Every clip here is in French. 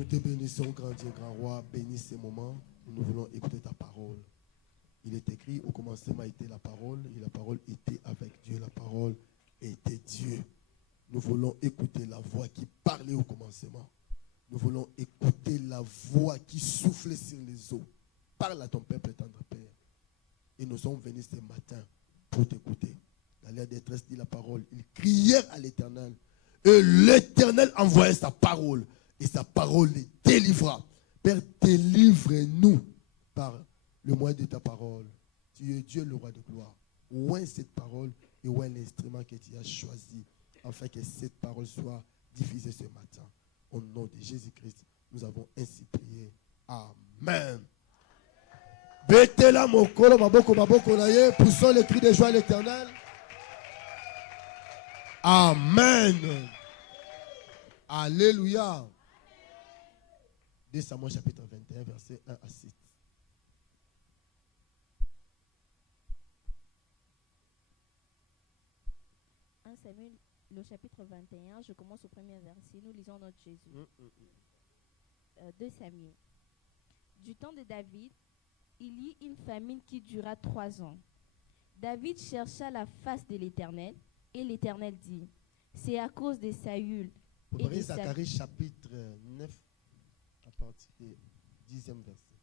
Nous te bénissons, grand Dieu, grand roi. Bénis ces moments où nous voulons écouter ta parole. Il est écrit, au commencement était la parole, et la parole était avec Dieu. La parole était Dieu. Nous voulons écouter la voix qui parlait au commencement. Nous voulons écouter la voix qui soufflait sur les eaux. Parle à ton peuple, tendre Père. Et nous sommes venus ce matin pour t'écouter. Dans la détresse, dit la parole. Ils crièrent à l'Éternel. Et l'Éternel envoyait sa parole. Et sa parole les délivra. Père, délivre-nous par le moyen de ta parole. Tu es Dieu, le roi de gloire. Oint cette parole et oint l'instrument que tu as choisi, afin que cette parole soit diffusée ce matin. Au nom de Jésus-Christ, nous avons ainsi prié. Amen. Betela mokolo maboko maboko na ye, poussons le cri de joie à l'Éternel. Amen. Alléluia. 2 Samuel chapitre 21, verset 1 à 6. Samuel, le chapitre 21, je commence au premier verset. Nous lisons notre Jésus. 2 Samuel. Du temps de David, il y eut une famine qui dura 3 ans. David chercha la face de l'Éternel, et l'Éternel dit, c'est à cause de Saül. Vous voyez Zacharie chapitre 9, à partir du 10e verset.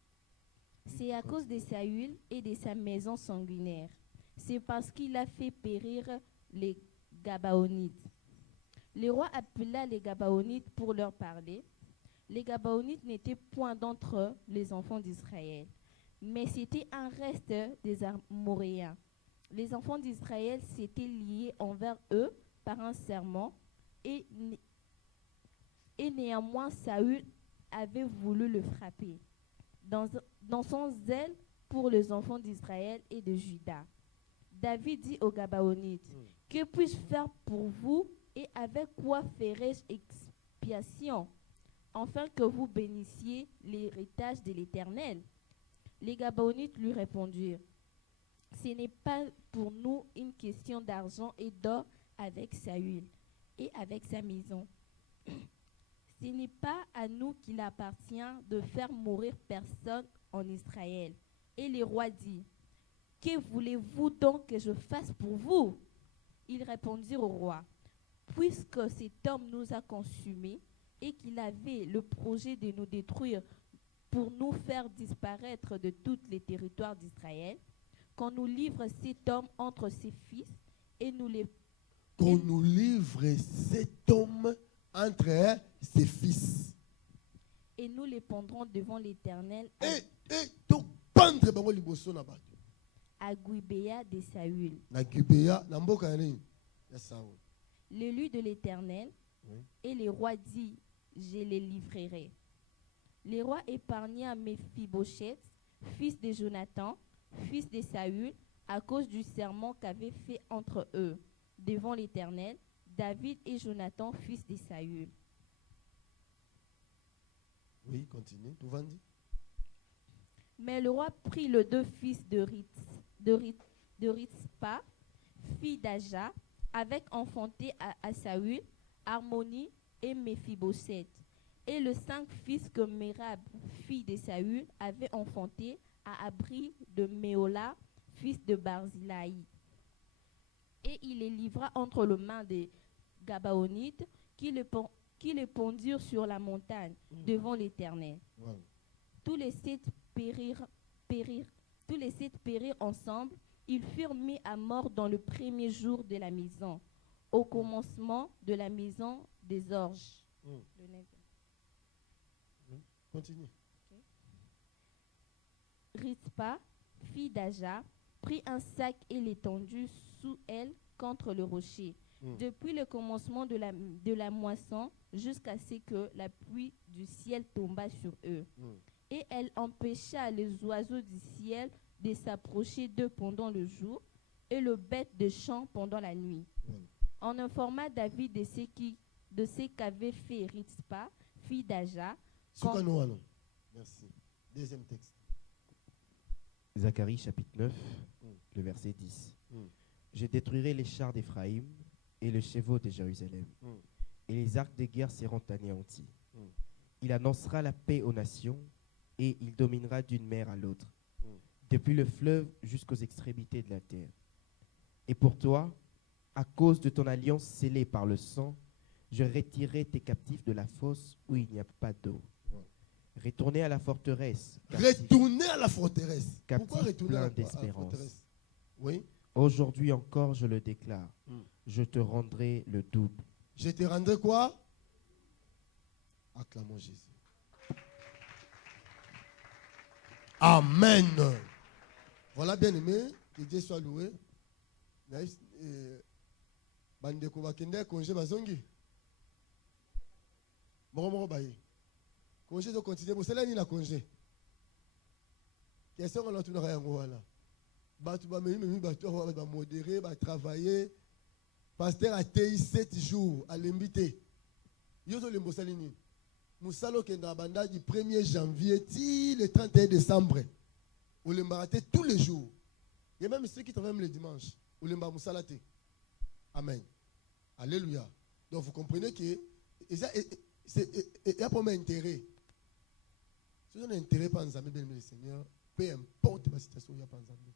C'est à cause de Saül et de sa maison sanguinaire. C'est parce qu'il a fait périr les Gabaonites. Le roi appela les Gabaonites pour leur parler. Les Gabaonites n'étaient point d'entre les enfants d'Israël, mais c'était un reste des Amoréens. Les enfants d'Israël s'étaient liés envers eux par un serment, et néanmoins Saül avait voulu le frapper dans son zèle pour les enfants d'Israël et de Juda. David dit aux Gabaonites, que puis-je faire pour vous et avec quoi ferai-je expiation, afin que vous bénissiez l'héritage de l'Éternel? Les Gabaonites lui répondirent, ce n'est pas pour nous une question d'argent et d'or avec Saül et avec sa maison. Ce n'est pas à nous qu'il appartient de faire mourir personne en Israël. Et le roi dit, que voulez-vous donc que je fasse pour vous? Ils répondirent au roi, puisque cet homme nous a consumés et qu'il avait le projet de nous détruire pour nous faire disparaître de tous les territoires d'Israël, qu'on nous livre cet homme entre ses fils et nous les... Qu'on nous livre cet homme entre ses fils. Et nous les pendrons devant l'Éternel à Guibéa de Saül. L'élu de l'Éternel, et le roi dit, je les livrerai. Le roi épargna Méphibosheth, fils de Jonathan, fils de Saül, à cause du serment qu'avaient fait entre eux, devant l'Éternel, David et Jonathan, fils de Saül. Oui, continue. Mais le roi prit les 2 fils de Ritspa, fille d'Aja, avec enfanté à Saül, Harmonie et Méphibosheth, et les 5 fils que Mérab, fille de Saül, avait enfanté à Abri de Méola, fils de Barzilai. Et il les livra entre les mains des Gabaonites qui les pendirent sur la montagne devant l'Éternel. Wow. Tous les 7 périrent ensemble. Ils furent mis à mort dans le premier jour de la maison, au commencement de la maison des orges. Continue. Ritspa, fille d'Aja, prit un sac et l'étendit sous elle contre le rocher, depuis le commencement de la moisson jusqu'à ce que la pluie du ciel tombât sur eux. Et elle empêcha les oiseaux du ciel de s'approcher d'eux pendant le jour et le bête de champ pendant la nuit. On informa David de ce qu'avait fait Ritspa, fille d'Aja. Merci. Deuxième texte. Zacharie chapitre 9, le verset 10. Je détruirai les chars d'Éphraïm et les chevaux de Jérusalem, et les arcs de guerre seront anéantis. Il annoncera la paix aux nations et il dominera d'une mer à l'autre, depuis le fleuve jusqu'aux extrémités de la terre. Et pour toi, à cause de ton alliance scellée par le sang, je retirerai tes captifs de la fosse où il n'y a pas d'eau. Retournez à la forteresse. Retournez à la forteresse. Pourquoi Captif retourner à la plein d'espérance. forteresse? Oui. Aujourd'hui encore, je le déclare, je te rendrai le double. Je te rendrai quoi? Acclamons Jésus. Amen. Voilà, bien aimé, que Dieu soit loué. Bandeko bakende congé bazongi. Moro baye. Congé de continuer. Vous savez, il a congé. Question on a tout rien voilà. Batu ba memi batu ba modérer, ba travailler. Pasteur a été 7 jours à l'invité. Yoto le Mosalini. Moussalo kenda banda du 1er janvier le 31 décembre. On le maraté tous les jours. Il y a même ceux qui travaillent le dimanche. On le mousalate. Amen. Alléluia. Donc vous comprenez que il y a pas même intérêt. Si on a intérêt par Nzambe, bien le Seigneur, peu importe la situation, il y a pas Nzambe.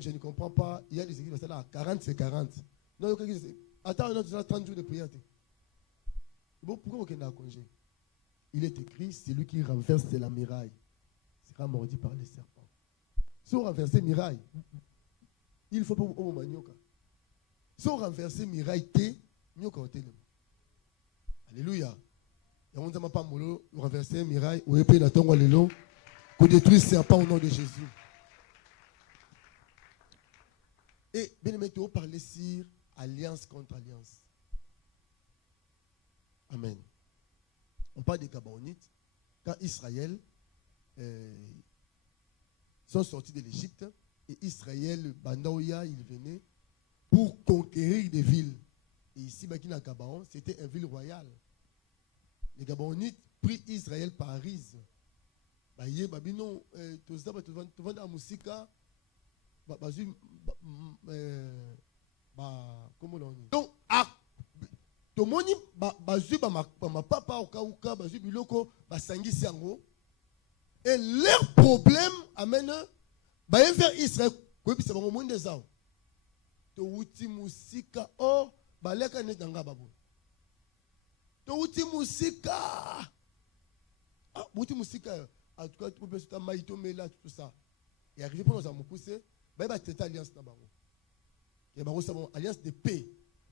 Je ne comprends pas. Il y a des équipes là à 40, c'est 40. Non, attends, on a 30 jours de prière. Bon, pourquoi on a congé? Il est écrit, c'est lui qui renverse la muraille sera mordu par les serpents. Si on renverse muraille, il faut pas au manioka. Si on renverse muraille, nyoka au télé. Alléluia. Et on ne dit pas molo, renverser muraille, ou épée la tongue à l'élo, qu'on détruit les serpents au nom de Jésus. Et bien aimé, tu vas parler sur alliance contre alliance. Amen. On parle des Gabaonites. Quand Israël sont sortis de l'Égypte, et Israël, Bandaoya, il venait pour conquérir des villes. Et ici, Bakina Gabaon, c'était une ville royale. Les Gabaonites prirent Israël par Rise. Babino, tu vas dans la musique, comment on dit? Donc, tomoni bazui ma papa okauka bazui biloko basangisi yango et leur problème amène ba vers Israël ko bisa bango monde zao to uti musika o baleka ne danga babo to uti musika uti musika en tout cas tu peux se maïto mela tout ça et arrivé pour nous pousser ba teta alliance na bango et bango c'est bon alliance de paix.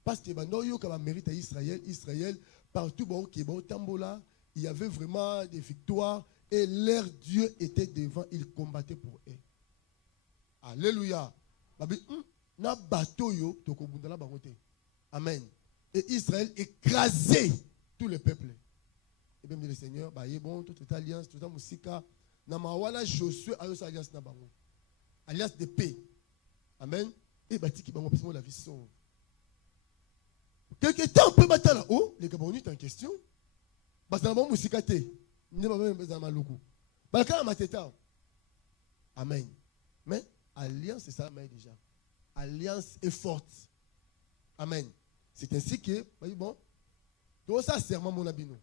Parce que quand mérite à Israël, partout où Tambola, il y avait vraiment des victoires et leur Dieu était devant, il combattait pour eux. Alléluia. Amen. Et Israël écrasait tous les peuples. Et bien le Seigneur, bon, toute alliance, toute musica, Namawana Josué a eu sa alliance nabango. Alliance de paix. Amen. Et qui bango parce que la vie sauve. Quelque temps, on peut battre là-haut, les Gabaonites en question. Parce que nous musicate. Nous ne pouvons pas maloukou. Balkan mateta. Amen. Mais alliance, c'est ça, mais déjà. Alliance est forte. Amen. C'est ainsi que, bon, tout ça, serment mon abino.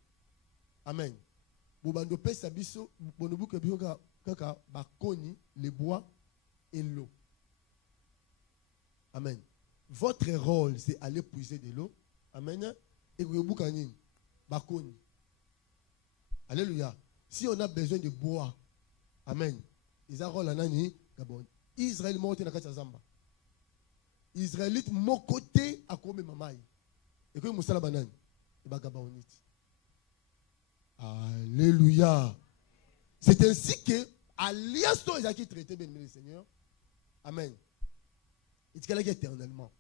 Amen. Bobando pe sabiso, bonobu ke bioka kaka bakoni, les bois et l'eau. Amen. Votre rôle, c'est aller puiser de l'eau. Amen. Et vous boucanine. Bakoni. Alléluia. Si on a besoin de bois, amen. Ils ont rôle à nani, Gabon. Israël monte dans la Zamba. Israélite mon côté à comme mamaï. Et que Moussa la banane. Et Bagabonite. Alléluia. C'est ainsi que alliance toi qui traité bien le Seigneur. Amen. Il dit qu'elle est éternellement.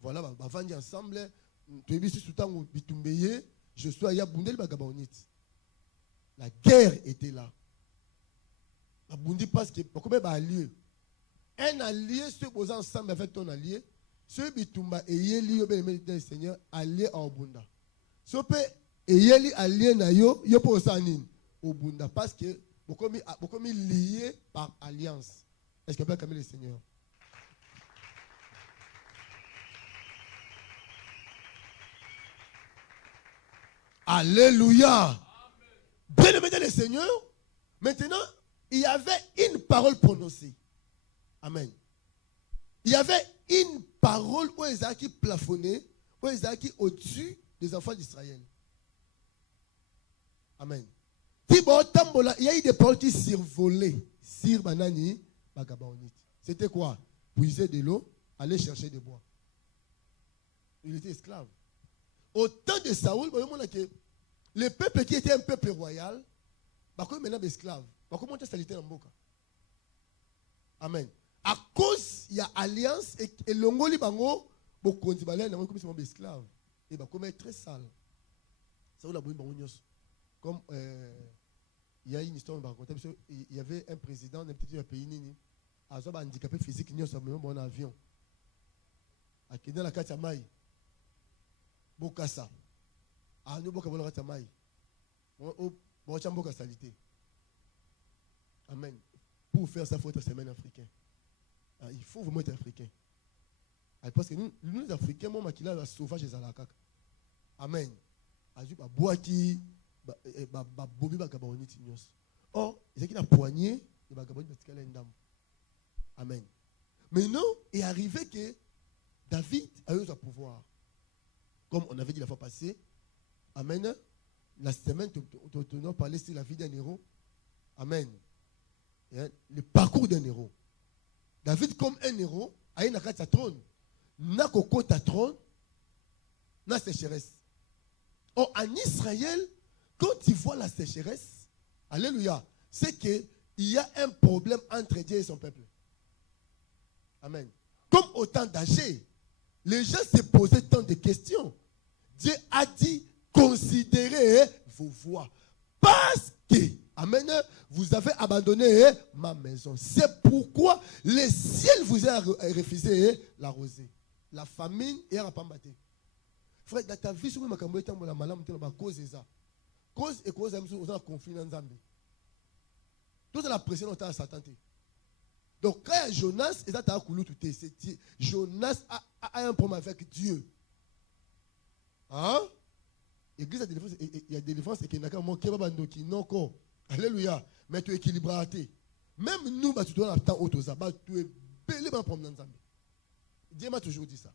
Voilà, on va venir ensemble. Je suis à Yaboundé, la guerre était là. Yaboundé parce que pourquoi un allié? Un allié se pose ensemble avec ton allié. Ce bitumba et yeli le Seigneur allié à Obunda. Ce peut et yeli allié na yo pour sanin Obunda parce que pourquoi lié par alliance. Est-ce que peut calmer le Seigneur? Alléluia. Bien-aimé dans le Seigneur, maintenant, il y avait une parole prononcée. Amen. Il y avait une parole où Isaac qui plafonnait, où Isaac qui au-dessus des enfants d'Israël. Amen. Il y a eu des paroles qui survolaient sur Banani, Bagabaonite. C'était quoi? Puiser de l'eau, aller chercher des bois. Il était esclave. Au temps de Saoul, le peuple qui était un peuple royal, maintenant esclave. Comment ça salité dans Mboka? Amen. À cause il y a alliance et l'ongoli bango beaucoup de balais comme ils sont esclaves et comme est très sale. Saoul a bango comme il y a une histoire il y avait un président d'un petit pays nini a un handicapé physique ni sur même bon avion. A qui dans la carte mai bokasa. A nous boka bola carte mai. Bon chamboka salité. Amen. Pour faire ça, il faut être semaine africain. Il faut vraiment être africain. Parce que nous les Africains, moi, je suis sauvage et alakak. Amen. Je suis boaki, bobi, bagabonite. Or, c'est qu'il a poigné, et bagabonite, parce qu'elle est une dame. Amen. Mais non, il est arrivé que David a eu son pouvoir. Comme on avait dit la fois passée. Amen. La semaine, on a parlé sur la vie d'un héros. Amen. Le parcours d'un héros. David, comme un héros, a une carte à trône. N'a qu'au côté à trône, n'a sécheresse. Or, en Israël, quand tu vois la sécheresse, alléluia, c'est qu'il y a un problème entre Dieu et son peuple. Amen. Comme au temps d'âger, les gens se posaient tant de questions. Dieu a dit, considérez vos voies. Parce que, amen, vous avez abandonné ma maison. C'est pourquoi le ciel vous a refusé la rosée. La famine est à Pambaté. Frère, dans ta vie, si vous avez la maladie, cause est ça. Cause et cause, vous avez conflit dans Zambie. Toute la pression est à Satan. Donc, quand Jonas est à Koulou, Jonas a un problème avec Dieu. Hein? L'église a des défenses, il y a des défenses et qu'il n'y a qu'un mot qui est non encore. Alléluia. Mais tu es équilibré. Même nous, tu dois avoir temps autour. Tu es belé dans le Zambie. Dieu m'a toujours dit ça.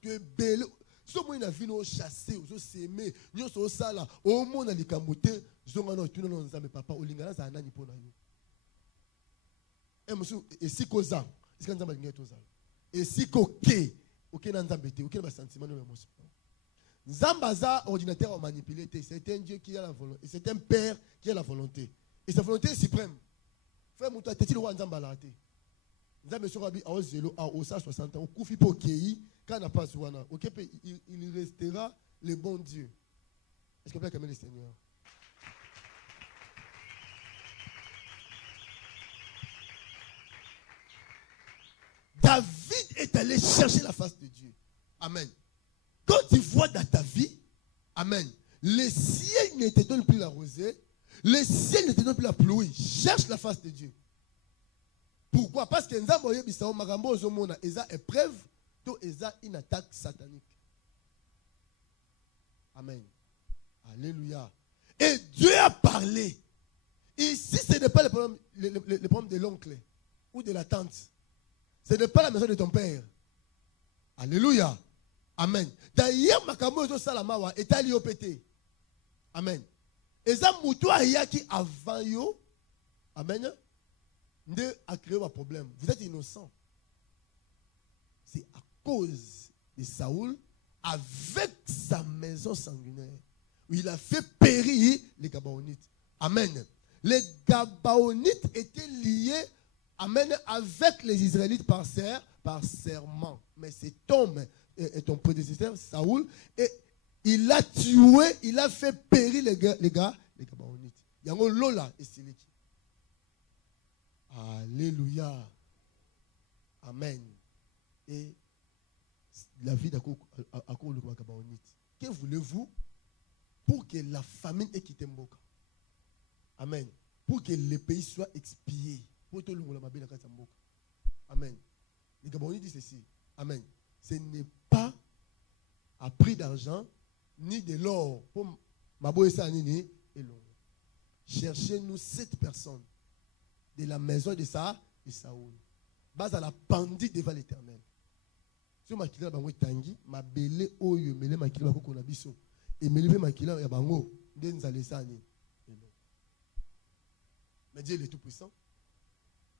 Tu es belé. Si on a vu nous chasser, nous s'aimer, nous sommes ça là. Au monde, on a camoté. Nous avons dit non, non, papa, au lingala, ça a un an pour nous. Et si Koza, est-ce qu'on a dit ça? Et si Koké, ok, n'a pas bêté, ok, n'a pas sentiment, n'a pas émotion. Zambaza, ordinateur manipulé, c'est un Dieu qui a la volonté. C'est un Père qui a la volonté. Et sa volonté est suprême. Frère Mouta, t'es-il le roi Nzambalate? Nzambe Sorabi a osé à Osa 60 ans. Au Koufi Pokei, quand on n'a pas Zouana, il restera le bon Dieu. Est-ce qu'on peut acclamer le Seigneur? David est allé chercher la face de Dieu. Amen. Quand tu vois dans ta vie, amen, le ciel ne te donne plus la rosée, le ciel ne te donne plus la pluie. Cherche la face de Dieu. Pourquoi? Parce que Nzambo Yebisao Magambo Ozomona, eza épreuve, to eza une attaque satanique. Amen. Alléluia. Et Dieu a parlé. Ici, ce n'est pas le problème de l'oncle ou de la tante. Ce n'est pas la maison de ton père. Alléluia. Amen. D'ailleurs, Makambo Ezo Salamawa est allé au pété. Amen. Et ça, Moutoua Yaki avant yo. Amen. Ne a créé un problème. Vous êtes innocent. C'est à cause de Saoul, avec sa maison sanguinaire, où il a fait périr les Gabaonites. Amen. Les Gabaonites étaient liés, amen, avec les Israélites par serment. Mais cet homme et ton prédécesseur, Saoul, et il a tué, il a fait périr les Gabaonites. Il y a un Lola et Siliki. Alléluia. Amen. Et la vie d'Ako le Gabaonite. Que voulez-vous pour que la famine ait quitté Mboka? Amen. Pour que le pays soit expié. Pour tout le monde Amen. Les Gabaonites disent ceci. Amen. Ce n'est pas à prix d'argent ni de l'or pour Maboesa Nini et l'eau. cherchez-nous 7 personnes de la maison de Saoul. Base à la pendue devant l'Éternel. Si makila bango tangi, ma belé oyo mele makila bako na biso. Et mele makila ya bango ndenzalesani. Mais Dieu est tout puissant.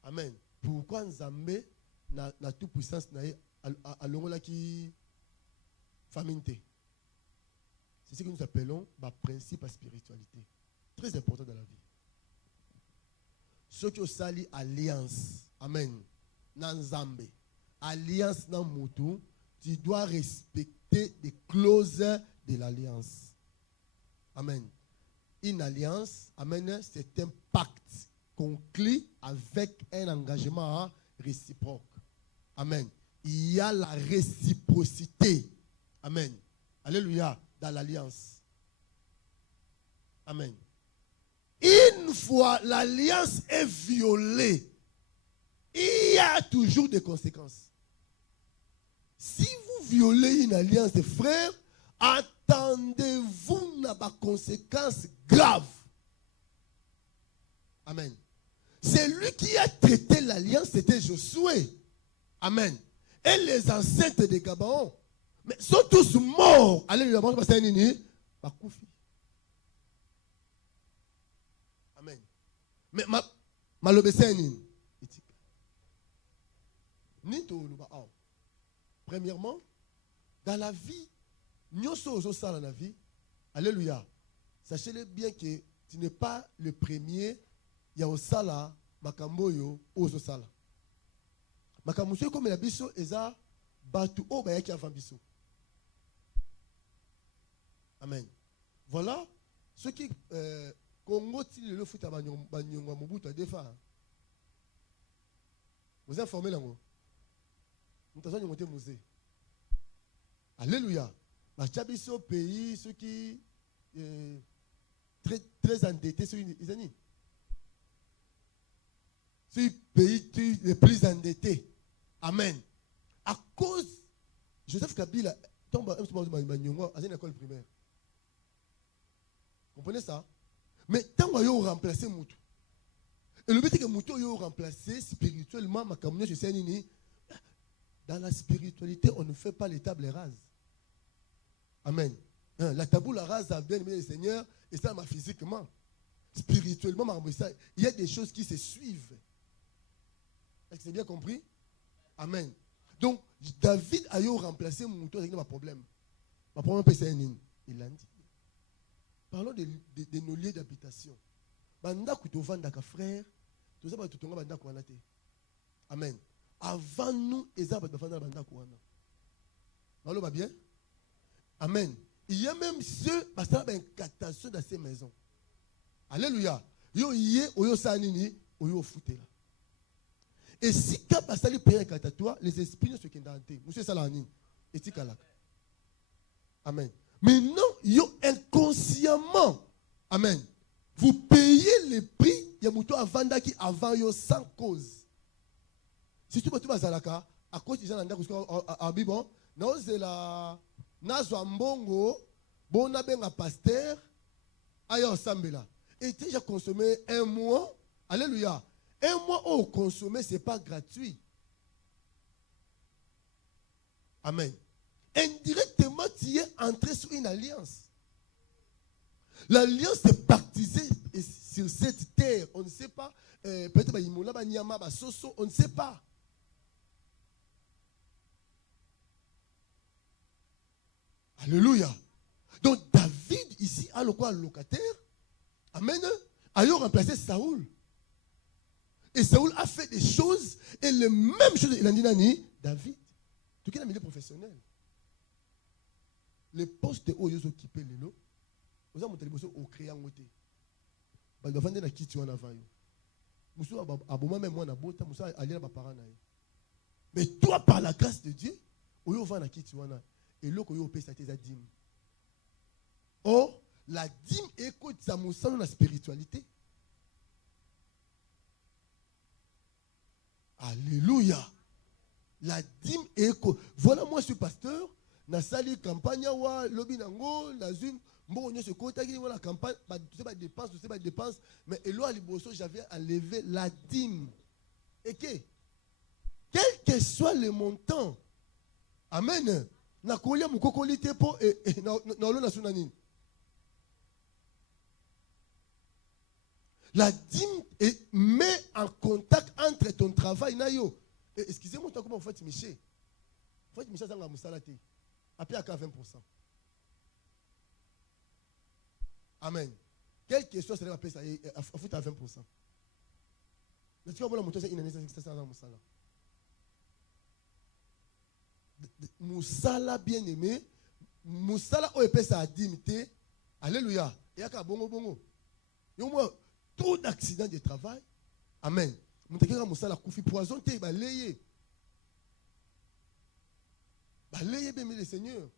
Amen. Pourquoi Nzambe na toute puissance na a longola qui famine. C'est ce que nous appelons le principe à spiritualité. Très important dans la vie. Ceux qui ont sali alliance. Amen. Nanzambe. Alliance dans Moutou. Tu dois respecter les clauses de l'alliance. Amen. Une alliance, amen, c'est un pacte conclu avec un engagement réciproque. Amen. Il y a la réciprocité. Amen. Alléluia. Dans l'alliance. Amen. Une fois l'alliance est violée, il y a toujours des conséquences. Si vous violez une alliance de frères, attendez-vous à des conséquences graves. Amen. C'est lui qui a traité l'alliance, c'était Josué. Amen. Et les ancêtres de Gabaon. Mais sont tous morts. Alléluia. Amen. Mais premièrement, dans la vie, nous sommes dans la vie. Alléluia. Sachez-le bien que tu n'es pas le premier. Il y a au sala, makamboyo, au sala. Makamuso comme la biso, eza batu o bayaki avant biso. Amen. Voilà ce qui Congo le foot à Banyonga Mobutu à défendre. Vous informez là. Nous avons monté musée. Alléluia. Machabiso pays ceux qui très endettés sur les années. C'est pays les plus endettés. Amen. À cause Joseph Kabila tombe à une école primaire. Vous comprenez ça? Mais tant qu'on a remplacé Moutou. Et le but est que Moutou a remplacé spirituellement ma communauté, je sais nini. Dans la spiritualité, on ne fait pas les tables rases. Amen. La table rase a bien aimé le Seigneur et ça m'a physiquement. Spirituellement, il y a des choses qui se suivent. Est-ce que c'est bien compris? Amen. Donc, David a remplacé Moutou avec un problème. Ma problème, c'est nini. Il l'a dit. Parlons de nos lieux d'habitation. Banda kutovanda ka frère, tout ça va tout tonga banda kuana te. Amen. Avant nous, ezaba bafanda banda kuana. Allô va bien? Amen. Il y a même ceux parce qu'il y a une catastrophe dans ces maisons. Alléluia. Yo yé oyo sanini oyo foutela. Et si quand pasali paye catastrophe, les esprits ne se kendante. Monsieur Salani, etikala. Amen. Mais non, yo inconsciemment, amen, vous payez le prix, il y a mouton avant qui avant yo sans cause. Si tu vas zalaka, à cause des gens à Bibon, nous c'est la nazwa mbongo, bon benga pasteur, ayo sambela. Et tu as consommé un mois, alléluia. Un mois au consommé, ce n'est pas gratuit. Amen. Indirectement, tu es entré sur une alliance. L'alliance est baptisée sur cette terre. On ne sait pas. Peut-être on ne sait pas. Alléluia. Donc David ici a le quoi locataire. Amen. A remplacé Saoul. Et Saoul a fait des choses et les mêmes choses. Il a dit Nani, David. Tout cas, dans le milieu professionnel. Les postes où ils occupent les lots, vous avez monté au créant côté. Parce que vous avez qui tu en avant. Vous avez abonné même moi na bota, vous avez allé na parents na. Mais toi par la grâce de Dieu, vous avez na qui tu en a. Et l'autre vous avez payé sa dîme. Or la dîme écoute ça me semble la spiritualité. Alléluia. La dîme écoute. Voilà moi je suis pasteur. Na sali campagne wa lobi nango na zune Bon, on se côté qui la campagne, tu sais pas dépense, mais Elo Aliboso, j'avais enlevé la dîme. Et que, quel que soit le montant, amen. Na kolia mukokolite po et na olo na sunanine. La dîme met en contact entre ton travail na yo. Excusez-moi, comment vous faites Miché? Vous faites Miché dans la moussalate. Après à 20%. Amen. Quelle question serait la paix ça? À 20%. Tu vas voir la moto, c'est une année, c'est ça dans Moussala. Moussala bien aimé. Moussala au épée ça a dimité. Alléluia. Et à bongo bongo. Et au moins, trop d'accidents de travail. Amen. Moussala Moussala koufi poison te balayé. Balayé bien le Seigneur.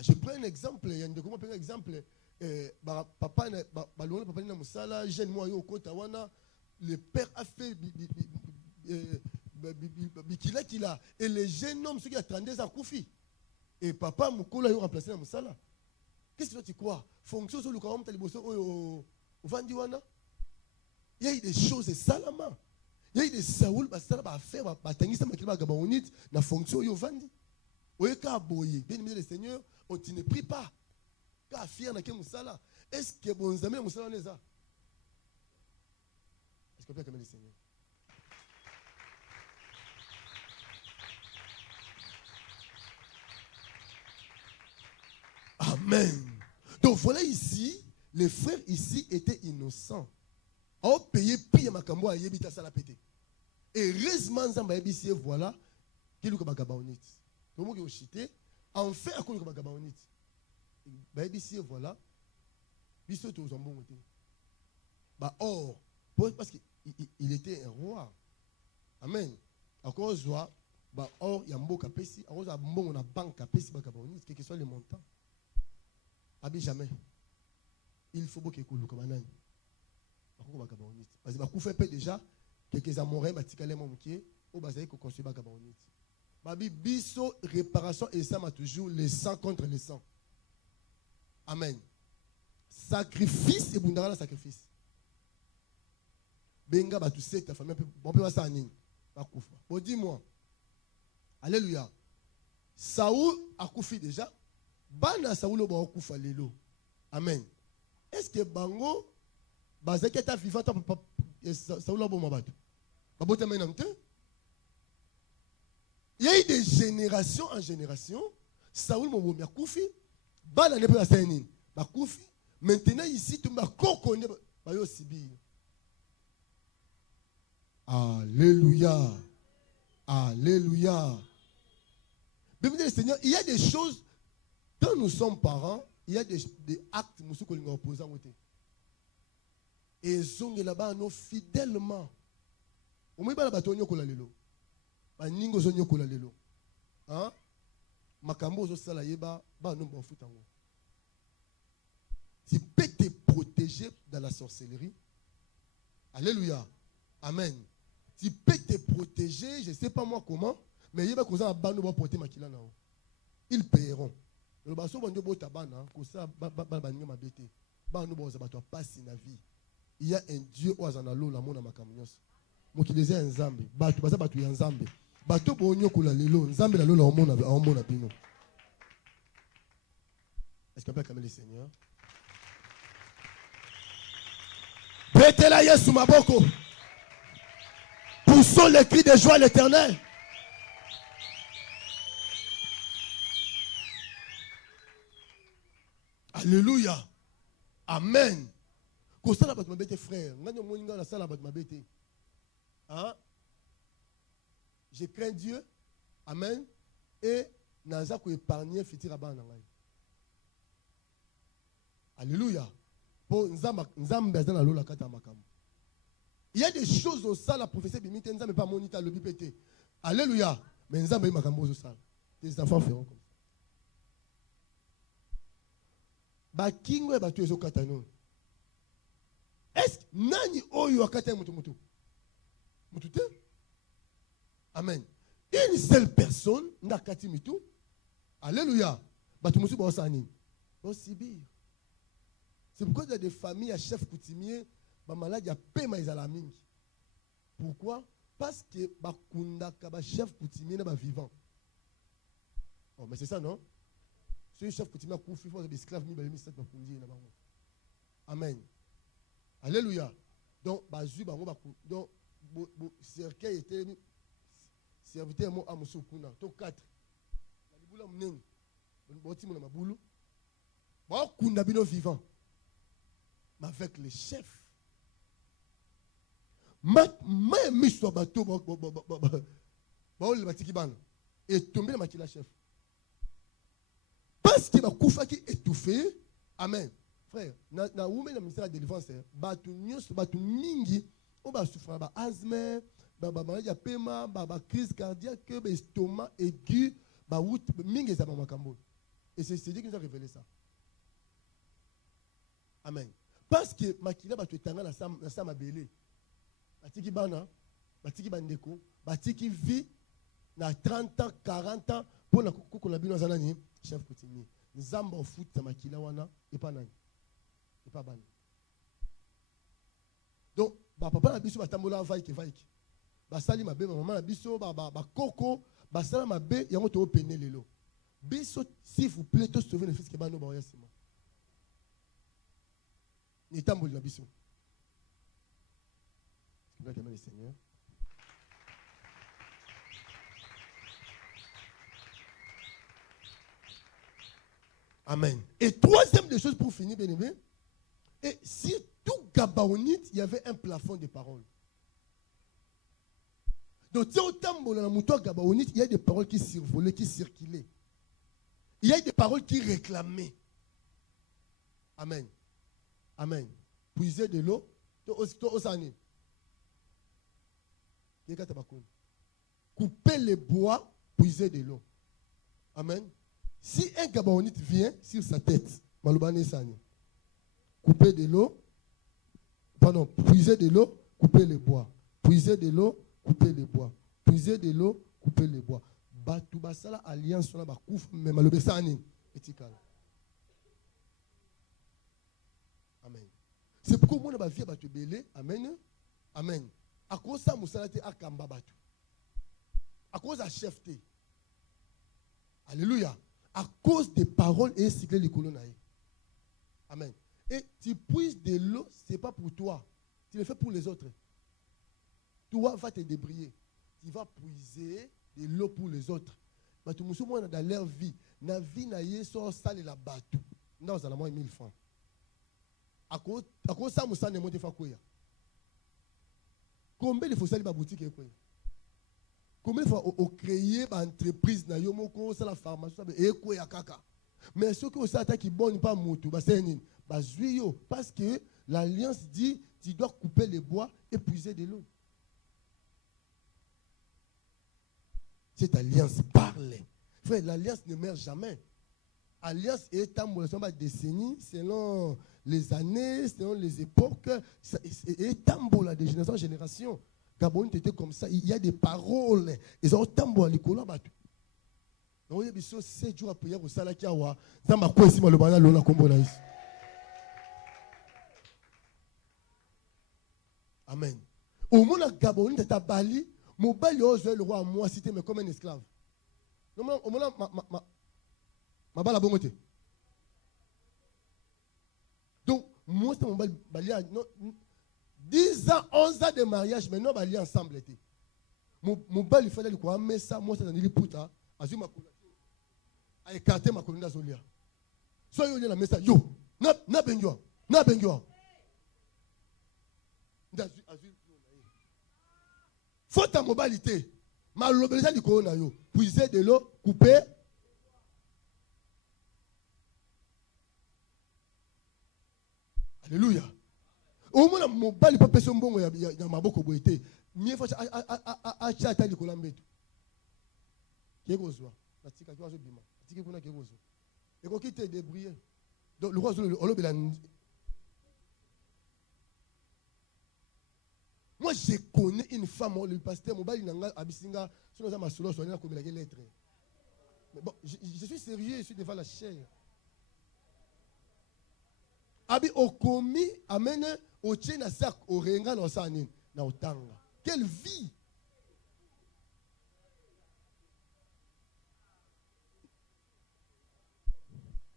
Je prends un exemple. Il y a un exemple. Papa na Moussala, jeune moi au Kotawana. Le père a fait qu'il a. Et les jeunes hommes, ceux qui attendaient à Koufi. Et papa Moukola a remplacé la Moussala. Qu'est-ce que tu crois? Fonction sur le caractère taliboso au Vandiwana. Il y a eu des choses salama. Il y a eu des Saoul, ça va faire, batangisa makila gabaonite, na fonction au Vandi. Oye ka boye, bien aimé le Seigneur, on ne prie pas. Ka fier na ke Moussala. Est-ce que bon amis Moussala n'est ça? Est-ce qu'on peut acclamer le Seigneur? Amen. Donc voilà ici, les frères ici étaient innocents. On payait pire makambo à yebita salapete. Et heureusement Zamba yebisi voilà qu'il y a gabaonite. Comment que chité en fait à quoi que gabaonite. Ba yebisi voilà. Biso to zambon côté. Bah or parce qu'il était un roi. Amen. À cause de bah or il y a mboka pesi, à cause de mbongo na banque pesi ba gabaonite, quel que soit le montant. Abi jamais. Il faut que vous comme un parce que vous faites déjà quelques amoureux batikale momukie au bazaï ko construire bagabonite. Babi biso réparation et ça m'a toujours les 100 contre les 100. Amen. Sacrifice et bundara la sacrifice. Benga ba tu sais ta famille on peut pas ça nini ba kufa. Bon dis-moi. Alléluia. Saoul a koufi déjà. Bana Saoul ba kufa lelo. Amen. Est-ce que bango bazaki ta vivant Saoul a bon mabatu. Babote menamte. Il y a eu des générations en génération. Saoul mo bomia koufi. Bana ne peut pas sainin. Ba koufi. Maintenant ici tu m'as connaît ba yo sibi. Alléluia. Alléluia. Bien le Seigneur, il y a des choses quand nous sommes parents, il y a des actes que nous opposons. Et ils sont là-bas nous fidèlement. Au moins, il y a des gens qui lelo. Il y a des gens qui lelo. Hein? Makambo zo sala yeba ba no bon futango. Tu peux te protéger dans la sorcellerie. Alléluia. Amen. Tu peux te protéger, je ne sais pas moi comment, mais il y a des gens qui vont porter makila nao. Ils paieront. Le baso bandio bota bana ko sa ba banyo mabete. Ba no boza bato passe na vie. Il y a un Dieu au azanalo la mona makamunyos. Mokileze nzambe, bato baza bato ya nzambe. Bato bonyo kula lelo, nzambe la lola omona bino. Est-ce qu'on peut acclamer le Seigneur? Prêtez-la Yesu maboko. Poussons les cris de joie à l'Éternel. Alléluia. Amen. Kosala bat mabete frère. Ngani moninga na sala bat mabete. Hein? Je crains Dieu. Amen. Et naza ko épargner fitira bana ngai. Alléluia. Pour nzambe azana lola kata makam. Il y a des choses au ça la prophétie bimite nzambe pas monita le bipété. Alléluia. Mais nzambe makambo au ça. Tes enfants feront comme ça. Bakingo e batu ezo kata non. Est-ce nani oyo akata mutu mutu? Mutu te? Amen. Une seule personne n'a kati mitu. Alléluia. Batu musu ba osani. Pour subir. C'est pourquoi il y a des familles à chef coutumier, malade, il y a paiement ils la mingi. Pourquoi? Parce que bakunda kaba chef coutumier n'est vivant. Oh, mais c'est ça, non? Si le chef coutumier a coupé, il faut des esclaves, amen. Alléluia. Donc, donc, cercueil était serviteur mo amuso kuna. Donc 4. La libula mnengi. Boti mona mabulu. Ba kunda bino vivant. Mais avec les chefs. Même miso bato ba le batiki ban et tomber le makila chef. Parce que ba kufa ki étouffé. Amen. Frère, na oume na ministère de délivrance, batu nyos batu mingi on va souffrir ba asthme, ba maladie paiement, ba crise cardiaque, ba estomac aigu, ba route mingi za makambo. Et c'est Dieu qui nous a révélé ça. Amen. Parce que makila batu etanga na sa mabele. Batiki bana, batiki bandeko, batiki vie na 30 ans, 40 ans pour na kokona bino zanani chef coutumier. Nzamba foot ta makila wana et pas nani. Et pas ban. Donc, papa na biso batambola vaike. Basali mabe maman na biso ba koko, basala mabe yango to pener lelo. Biso s'il vous plaît to sauver le fils que bano ba yasima. Ni tamboli na biso. Gloire au Seigneur. Amen. Et troisième des choses pour finir, bien aimé. Et si tout Gabaonite, il y avait un plafond de paroles. Donc, dans le mouton Gabaonite, il y a des paroles qui survolaient, qui circulaient. Il y a des paroles qui réclamaient. Amen. Amen. Puiser de l'eau. Couper les bois, puiser de l'eau. Amen. Si un Gabaonite vient sur sa tête, Malobane Sani, couper de l'eau, pardon, puiser de l'eau, couper les bois. Puiser de l'eau, couper les bois. Puiser de l'eau, couper les bois. Batu basala alliance sur la bakouf, mais Malobane Sani, etikal. Amen. C'est pourquoi on a vie à batu belé. Amen. Amen. À cause de ça, Moussalate a kamba batu. À cause de la chefté. Alléluia. À cause des paroles et cycler les colonnes. Amen. Et tu puises de l'eau, ce n'est pas pour toi. Tu le fais pour les autres. Toi, va te débrouiller. Tu vas puiser de l'eau pour les autres. Mais tu me dans leur vie. Na vie na yeso sale la batu. Non, ça la moins 1000 francs. À cause de ça, Moussa ne monte pas quoi. Combien il faut salir ma boutique et quoi? Combien il faut créer une entreprise na yomoko ça la pharmacie et quoi ya kaka. Mais ce que ça attaque qui bonne pas moto, bah c'est une parce que l'alliance dit tu dois couper les bois et puiser de l'eau. Cette alliance parle. Frère, l'alliance ne meurt jamais. Alliance est en mouvement de décennies, selon les années, selon les époques, et tambola de génération en génération. Gabon était comme ça. Il y a des paroles. Ils ont tambola l'école là-bas. Donc il y a des choses 7 jours à prier au Salakiawa. Ça m'a quoi ici le bana lona kombola ici. Amen. Au monde à Gabon était à Bali, mon Bali osait le roi à moi cité mais comme un esclave. Non au monde ma bala bongote. Donc moi c'est mon Bali 10 ans, 11 ans de mariage, mais non, Bali ensemble était. Mon Bali fallait le quoi, mais ça, moi, c'est dans les puta, azur ma colonne, a écarté ma colonne d'Azolia. Soyez là, la messa, yo, na benjoa. Faut ta mobilité. Ma lobelisa du corona, yo, puiser de l'eau, couper. Alléluia. Au moins, mon bal pas personne bon, il y a ma beaucoup boité. Mieux faut à chata du colambeto. Kégozoa. La tika qui va se bima. Tika kuna kégozo. Et qu'on quitte débrouiller. Donc le roi moi je connais une femme, le pasteur mobile nanga abisinga, sinon ça m'a solo soigné comme la lettre. Mais bon, je suis sérieux, je suis devant la chair. Abi okomi amene oche na sak orenga na osani na otanga. Quelle vie!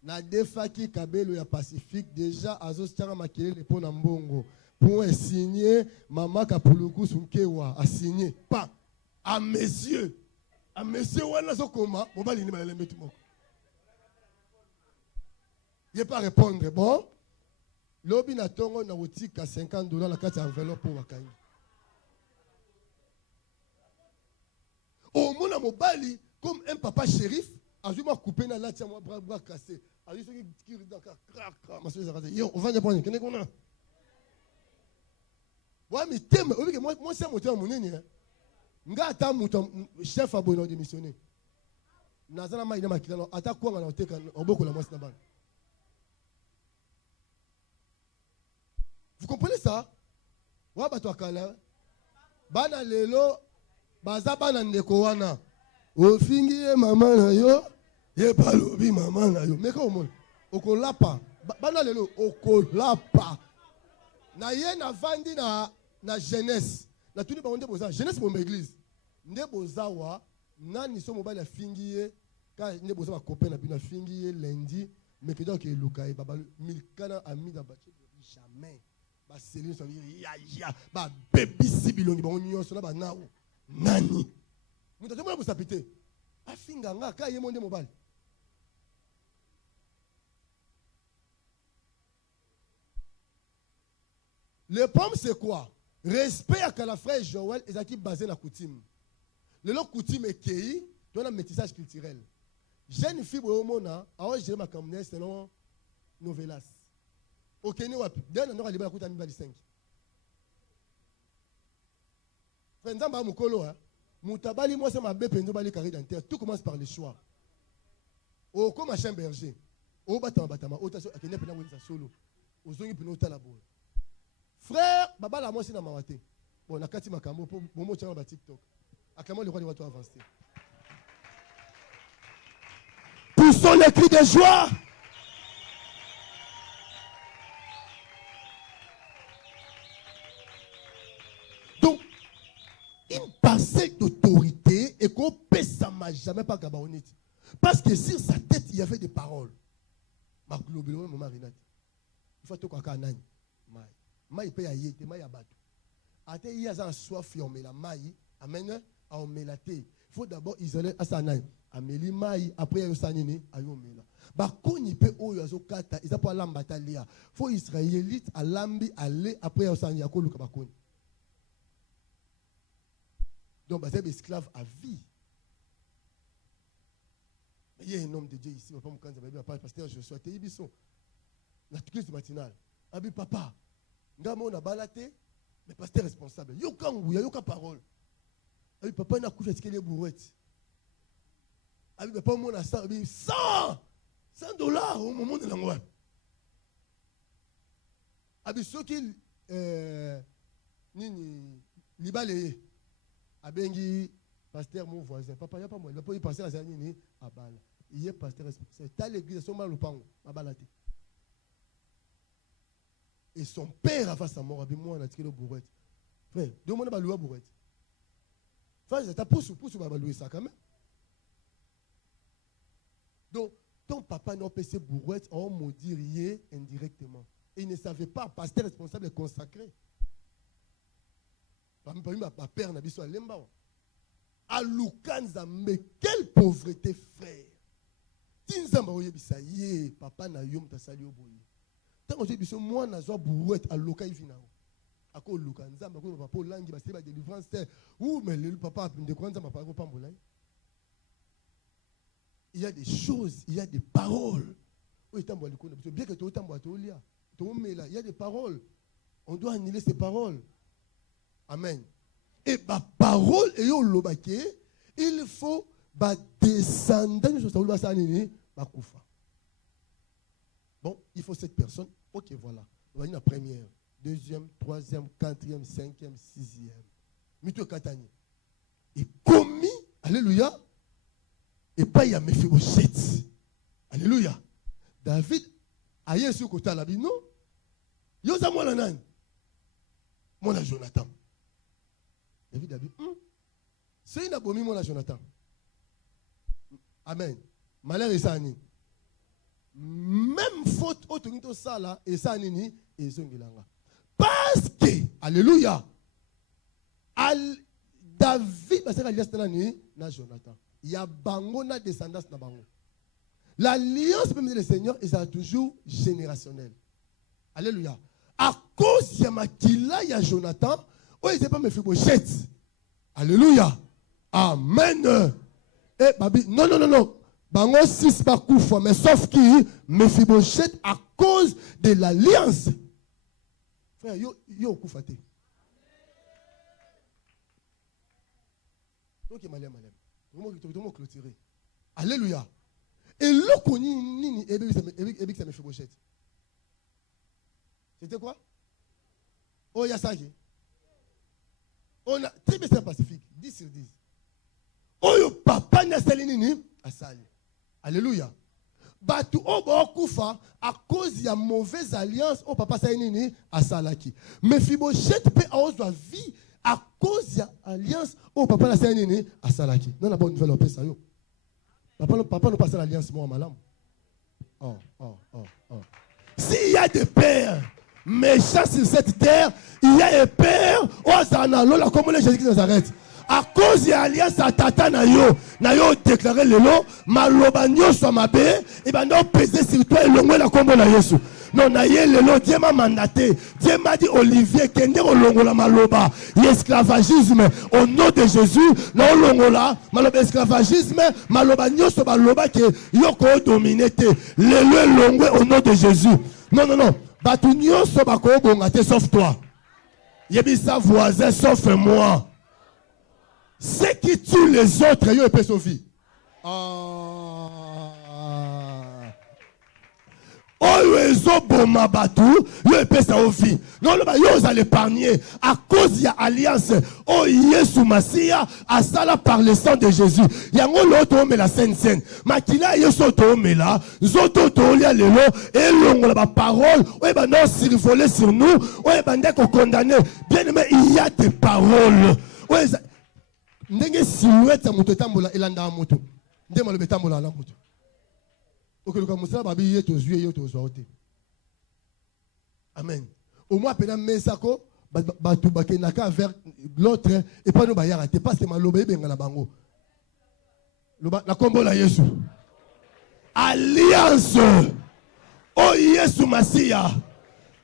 Na defaki kabelo ya Pacifique déjà azos tanga makelele po na mbongo pour signer mama kapuluku sunkewa a signé pas à messieurs wana sokoma mobali ni balele metu moko. Il pas répondre bon lobi na tongo na wotika $50 la kati enveloppe pour wakani. Au mona mobali comme un papa shérif azuma coupé na latia moi bras cassé. Azu soki kiri daka crac maso za kaze. Yo on va prendre kene kona. Wa mi teme obi ke moi c'est moteur monene hein. Nga ata muto chef abono démissionner. Nazana ma ina makila ata kwanga na oteka oboko la mwasi na bana. Vous comprenez ça? Wa bato akala bana lelo baza bana ndeko wana ofingi ye mama na yo ye palobi mama na yo meka omona okolapa bana lelo okolapa na ye na vandi na jeunesse na tuni ba onde boza jeunesse bomba église nde boza wa nani so mobali afingi ye ka nde boza ba copain na bino afingi ye lundi mais que donc eluka e baba milkana ami da bache jamais ba seli so ya ba baby sibilongi ba onyoso na ba nawo nani mutu mwana busapite afinga nga ka ye monde mobali. Le problème c'est quoi? Respect à la frère Joël et qui basé la coutume. Le lot coutume est qui dans le métissage culturel. Jeune fille au mona a j'ai ma camionette selon novelas. Au Kenya wapi? D'un an on a libéré la coutume 5. Frère Nzamba mukolo hein. Moutabali moi c'est ma bépendo bali carré dentaire. Tout commence par le choix. Au comme machin berger. Au batama au taso akenya pena wisa solo. Au zongi pena otala bo. Frère, baba la moi c'est na mawate. Bon na kati makambo pour momo tchanga ba TikTok. Acclamons le roi du roi avancer. Poussons les cris de joie. Donc une parcelle d'autorité et qu'on peut ça m'a jamais pas gabaonite. Parce que sur sa tête il y avait des paroles. Ma globalo mon marinate. Il faut tout quoi kanani. Maï paye à yété, maï à bateau. Ate y a un soif, on met la maï, amène, on met la thé. Il faut d'abord isoler à sa naï. Amélie maï, après il y a un nini, ayo mela. Bah, quand il peut oyo kata, ils apprennent l'ambatalia. Faut israélite à lambi aller après il y a un yako luka bakoni. Donc, bah, c'est esclave à vie. Il y a un homme de Dieu ici, papa Moukanza, pasteur Joshua, t'es ibisson. La crise matinale. Abi papa. Ngamo na balate, mais pasteur responsable. Yoka nguya, yoka parole. Abi papa na couche est-ce qu'il est bourrette. Abi papa mon a 100 $100 au moment de l'angoisse. Abi ceux qui nini libale abengi pasteur mon voisin. Papa y a pas moi, il va pas y passer à nini abala. Il est pasteur responsable. T'as l'église son mal au pango, abalate. Et son père, avant sa mort, moi, on a tiré le bourrette. Frère, demande à louer bourrette. Frère, t'as poussé à louer ça quand même. Donc, ton papa n'a pas ces bourrettes, on maudit indirectement. Et il ne savait pas, pasteur responsable est consacré. Parmi ma père n'a pas lemba. À Lukanza, mais quelle pauvreté, frère. Tinzamba oyebisa ye, papa na yom ta sali oboye. Tant que je moi na zo bourrette à lokai finao. Ako lukanza mbako papa langi ba seba délivrance ou mais le papa de kwanza papa ko pambola. Il y a des choses, il y a des paroles. Oui, tambo likona bien que to tambo atolia. To mela, il y a des paroles. On doit annuler ces paroles. Amen. Et ba parole et yo lobake, il faut ba descendre sur ça ba nini ba kufa. Bon, il faut cette personne. Ok, voilà. On va dire la première, deuxième, troisième, quatrième, cinquième, sixième. Mito Katani. Et commis, alléluia, et pas y a Mephibosheth. Alléluia. David, aïe sur côté la non, Yosa mwana nani? Mwana Jonathan. David a dit, c'est une abomi mwana Jonathan. Amen. Malheur et ça ni. Même faute autorité ça là et ça nini et zongilanga. Parce que alléluia. David parce que l'alliance na Jonathan. Il y a bango na descendance na bango. L'alliance même du Seigneur est toujours générationnelle. Alléluia. À cause de Makila, il y a Jonathan. Oh, il n'est pas Mephibosheth. Alléluia. Amen. Et Babi, non. Bango 6 bakoufa, mais sauf qui Mephibosheth à cause de l'alliance. Frère, yo koufate. Donc il malem. Comment clôturer. Alléluia. Et le koni nini ebik ça Mephibosheth. C'était quoi? Oh, il y a ça. On a très bien pacifique. 10 sur 10. Oh, yo papa n'a sali nini asali. Alléluia. Batu obo kufa à cause de la mauvaise alliance au papa sali nini asalaki. Mephibosheth peut avoir vie à cause de l'alliance au papa n'a sali nini asalaki. Non, la bonne nouvelle on peut ça yo. Papa ne passe l'alliance moi malam. Oh. S'il y a des pères méchants sur cette terre, il y a des pères comme les Jésus qui Nazareth. À cause de l'alliance à tata na yo déclaré le lot, maloba nyonso mabe, et ben non peser sur toi et longwe la combo na Yesu. Non na ye le lot, Dieu m'a mandaté. Dieu m'a dit Olivier kende o longola maloba, esclavagisme au nom de Jésus, na longola maloba esclavagisme, maloba nyonso maloba que yo ko dominer te. Le longwe au nom de Jésus. Non. Batu nyonso ba ko bonga te sauf toi. Yebisa voisin sauf moi. Ceux qui tuent les autres, ils ont sauvé. Non, ils ont l'épargner à cause de l'alliance. Oh, Yesu Masia, à ça par le sang de Jésus. Il y a un autre mais la Sainte. Makila, Yesu mais là, Zoto Tolia Lelo, et l'on la parole, ouais, ben non, survoler sur nous, ouais, ben dès qu'on condamne, bien aimé, il y a des paroles. Ouais, ndenge silhouette ya moto tambola elanda moto nde malobe tambola la moto okeluka musala babi ye tozwi ye tozwa ote amen au moins pena mesako batu bakenaka vers l'autre et pas no bayara te parce que malobe benga na bango la kombo la Yesu alliance o Yesu Masia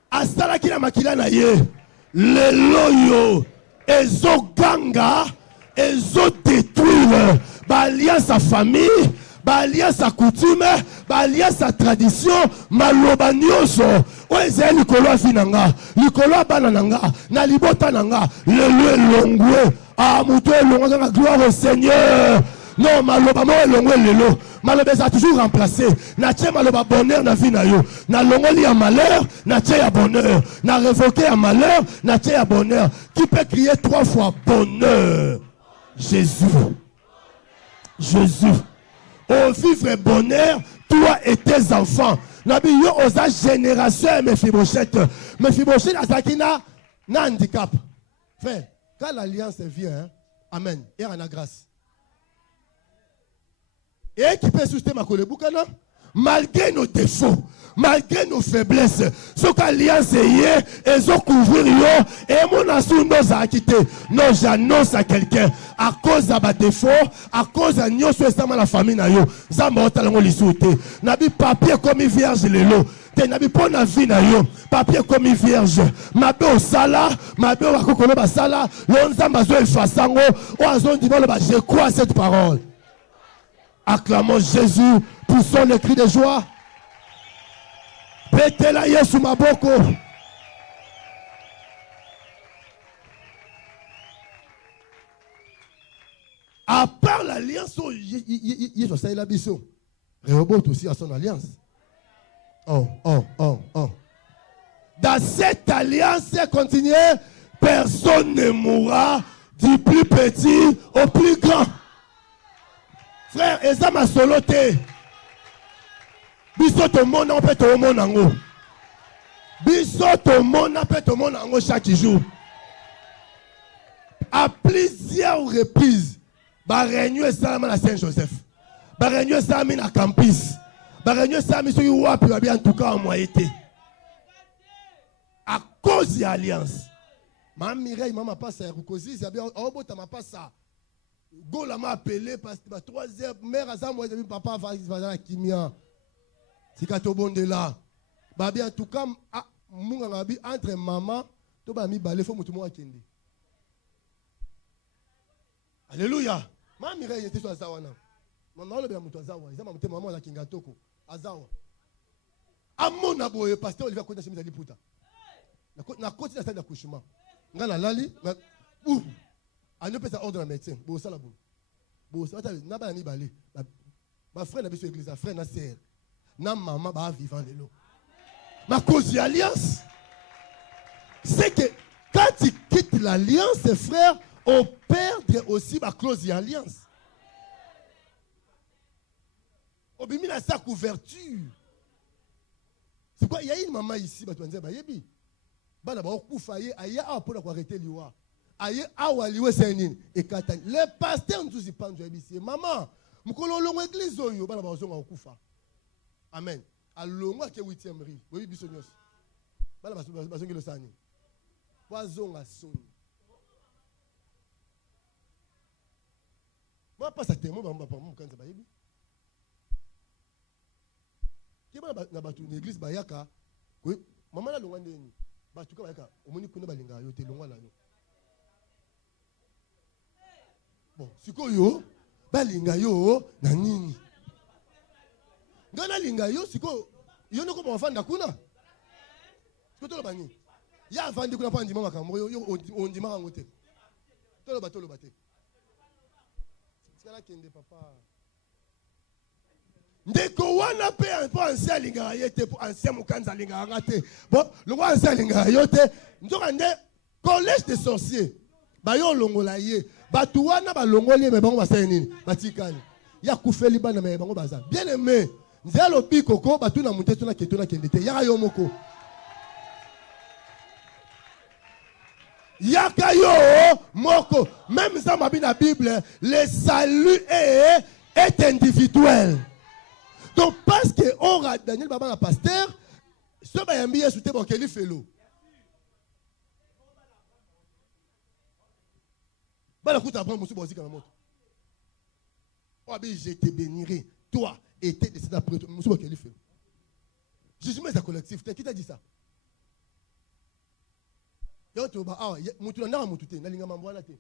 asala kila makila na ye le loyo ezoganga ils ont détruit l'alliance à famille, l'alliance à coutume, l'alliance à tradition, maloba nyonso. Oeze likolo afinanga, likolo banananga, na libota nanga, le longwe. Ah muto longwe la gloire au Seigneur. Non, maloba mo longwe lelo. Maloba ça toujours remplacé. Na tche maloba bonheur na vie na yo. Na longoli à malheur, na tche à bonheur. Na révoqué à malheur, na tche à bonheur. Qui peut crier 3 fois bonheur? Jésus. Au vivre bonheur, toi et tes enfants. Nabi yo osa génération Mephibosheth. Mephibosheth asakina na handicap. Frère, quand l'alliance vient, amen, et en a grâce. Et qui peut soutenir ma kolebukana? Malgré nos défauts, malgré nos faiblesses, ce qu'alliance est, ils ont couvrir yo, et mon assou nous a quitté. Non, j'annonce à quelqu'un, à cause de ma défaut, à cause de nous, c'est la famille na yo, ça m'a otalango lisouté. Nabi papier comme vierge lelo. Nabi pas na vie na yo, papier comme vierge. Mabe au sala, mabe au kokolo ba sala, l'onza mazo el fasango, o azon di bolo ba je crois cette parole. Acclamons Jésus, poussons les cris de joie. Betela Yesu maboko. À part l'alliance, Yesu ça il a biso. Rehoboth aussi a son alliance. Oh. Dans cette alliance continue, personne ne mourra, du plus petit au plus grand. Frère, et ça m'a soloté. Biso to monde on peut to monde ango. Biso tout le monde appelle tout le monde en chaque jour. À plusieurs reprises, ba réunion salama à Saint-Joseph. Ba réunion salama à campus. Ba réunion salama sur wapi ba bien en tout cas en moi été. À cause de l'alliance. Maman Mireille, maman passe à Rukosi, c'est bien au bout ma passe ça. Gola m'a appelé parce que 3 heures mère à ça moi papa va dans la kimia. C'est quand au bon de là. Ba bien en tout cas munga bi entre maman to ba mi balé faut mutu mo akende. Alléluia. Maman Mireille était sur Azawana. Maman le bien mutu Azawa, ils ont maman la kinga toko. Azawa. Amona boye pasteur Olivier Kota chemise ali puta. Na côté de la salle d'accouchement. Ngala lali ou ane pesa ordre na médecin. Bo sala bo. Bo sala na ba mi balé. Ba frère na biso église, frère na sœur. Na maman ba vivant lelo. Ma cause d'alliance, c'est que quand tu quittes l'alliance, tes frères, on perd aussi ma clause d'alliance. On a mis sa couverture. C'est quoi? Il y a une maman ici, bah tu vas dire, bah yebi, bah d'abord koufaye, aïe a pour arrêter liwa, aïe a waliwe senin et katani. Les pasteurs nous y pendent ici, maman, mukolo longo église oyo, bah d'abord zonga okufa. Amen. Alonga ke 8e rive boyi biso nyos bala basongi lo sani wazonga soni moi pas ça témoin ba pa mukanza bayibi ke ba na batu l'église bayaka oui mama na longa ndeni batu ka bayaka omoni kuna balinga yo te longa na yo bon sikoyo balinga yo na nini ngana linga yo siko yo noko ba fanda kuna siko to bani ya fandi kuna pandi mama kambo yo ondima kango te to lo bate sikala kende papa ndeko wana pe po ancien linga yete po ancien mukanza linga ngate bon le roi ancien linga yote nzoka nde collège des sorciers ba yo longola ye batu wana ba longoli me bango basaya nini batikani ya kufeli bana me bango baza bien aimé. Nzelo bikoko batu na mutetu na ketuna kendete yaka yo moko yaka yo moko même ça m'a dit la Bible le salut est individuel donc parce que on a Daniel baba la pasteur ce ba yambi yesu te bokeli felo bala kuta prendre musu bozika na moto obi je te bénirai toi était de cet après tout. Monsieur Bakeli fait. Jugement est collectif. Qui t'a dit ça? Yo to ba ah mutu na mutu na linga mambo na te.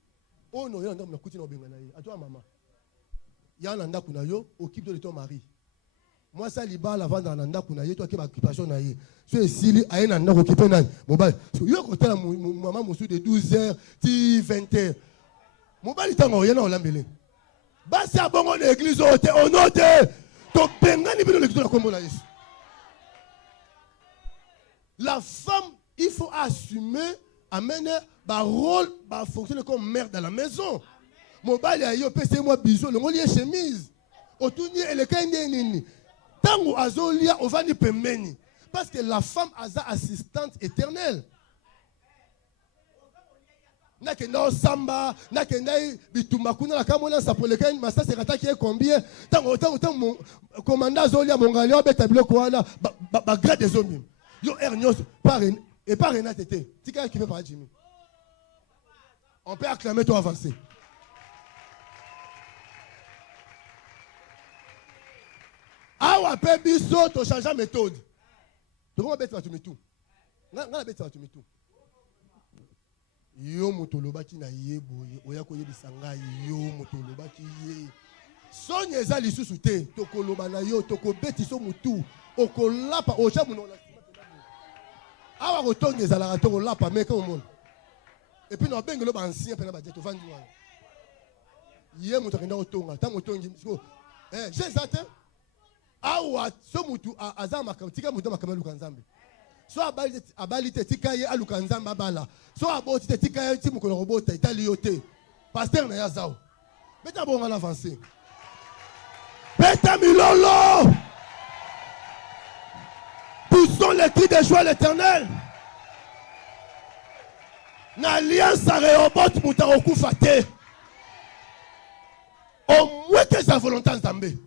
Oh non yo ndam na kuti na obenga na ye. Atwa mama. Ya na ndaku na yo occupe de ton mari. Moi ça liba la vendre na ndaku na ye toi qui ba occupation na ye. So esili aye na ndaku occuper na mobile. So yo ko tala maman musu de 12h ti 20h. Mobile tango ye na olambele. Basi abongo na église ote onote. La femme, il faut assumer, amener un rôle, fonctionner comme mère dans la maison. Mon bal a eu c'est moi bisou, le moli chemise. Autour et le kaineni. Tango azolia ovani pemeni. Parce que la femme a sa assistante éternelle. Nakenda samba nakenda bitumba kuna la kamona sapoleka masa sekata ki combien tango commandant zolia mongali obeta biloko wana ba grade des hommes yo ernios par et par Renate était tika qui veut pas Jimmy on peut acclamer toi avancer awa pe biso to changer méthode to comment beta tu mitu ngana beta tu mitu yo motolobaki na ye boye oya koyebisa ngai yo motolobaki ye sonya eza lisusu te tokoloba na yo tokobetiso mutu okolapa ocha munona awa kotonga ezalaka tokolapa meka omona epuis na obengelo baancien mpena badia tovandi wana ye moto akenda kotonga ntango otongi je eza te awa so mutu aza makambo tika mutu makambo aluka nzambe so abali te tika ye aluka nzambe abala so aboti te tika ye ti mokolo kobota etali yo te pasteur na ya zao beta bonga na avancer beta milolo puso Acclamons les cris de joie à l'Éternel. L'alliance à Rehoboth Moutarokufa te. Au moins que sa volonté en Zambé.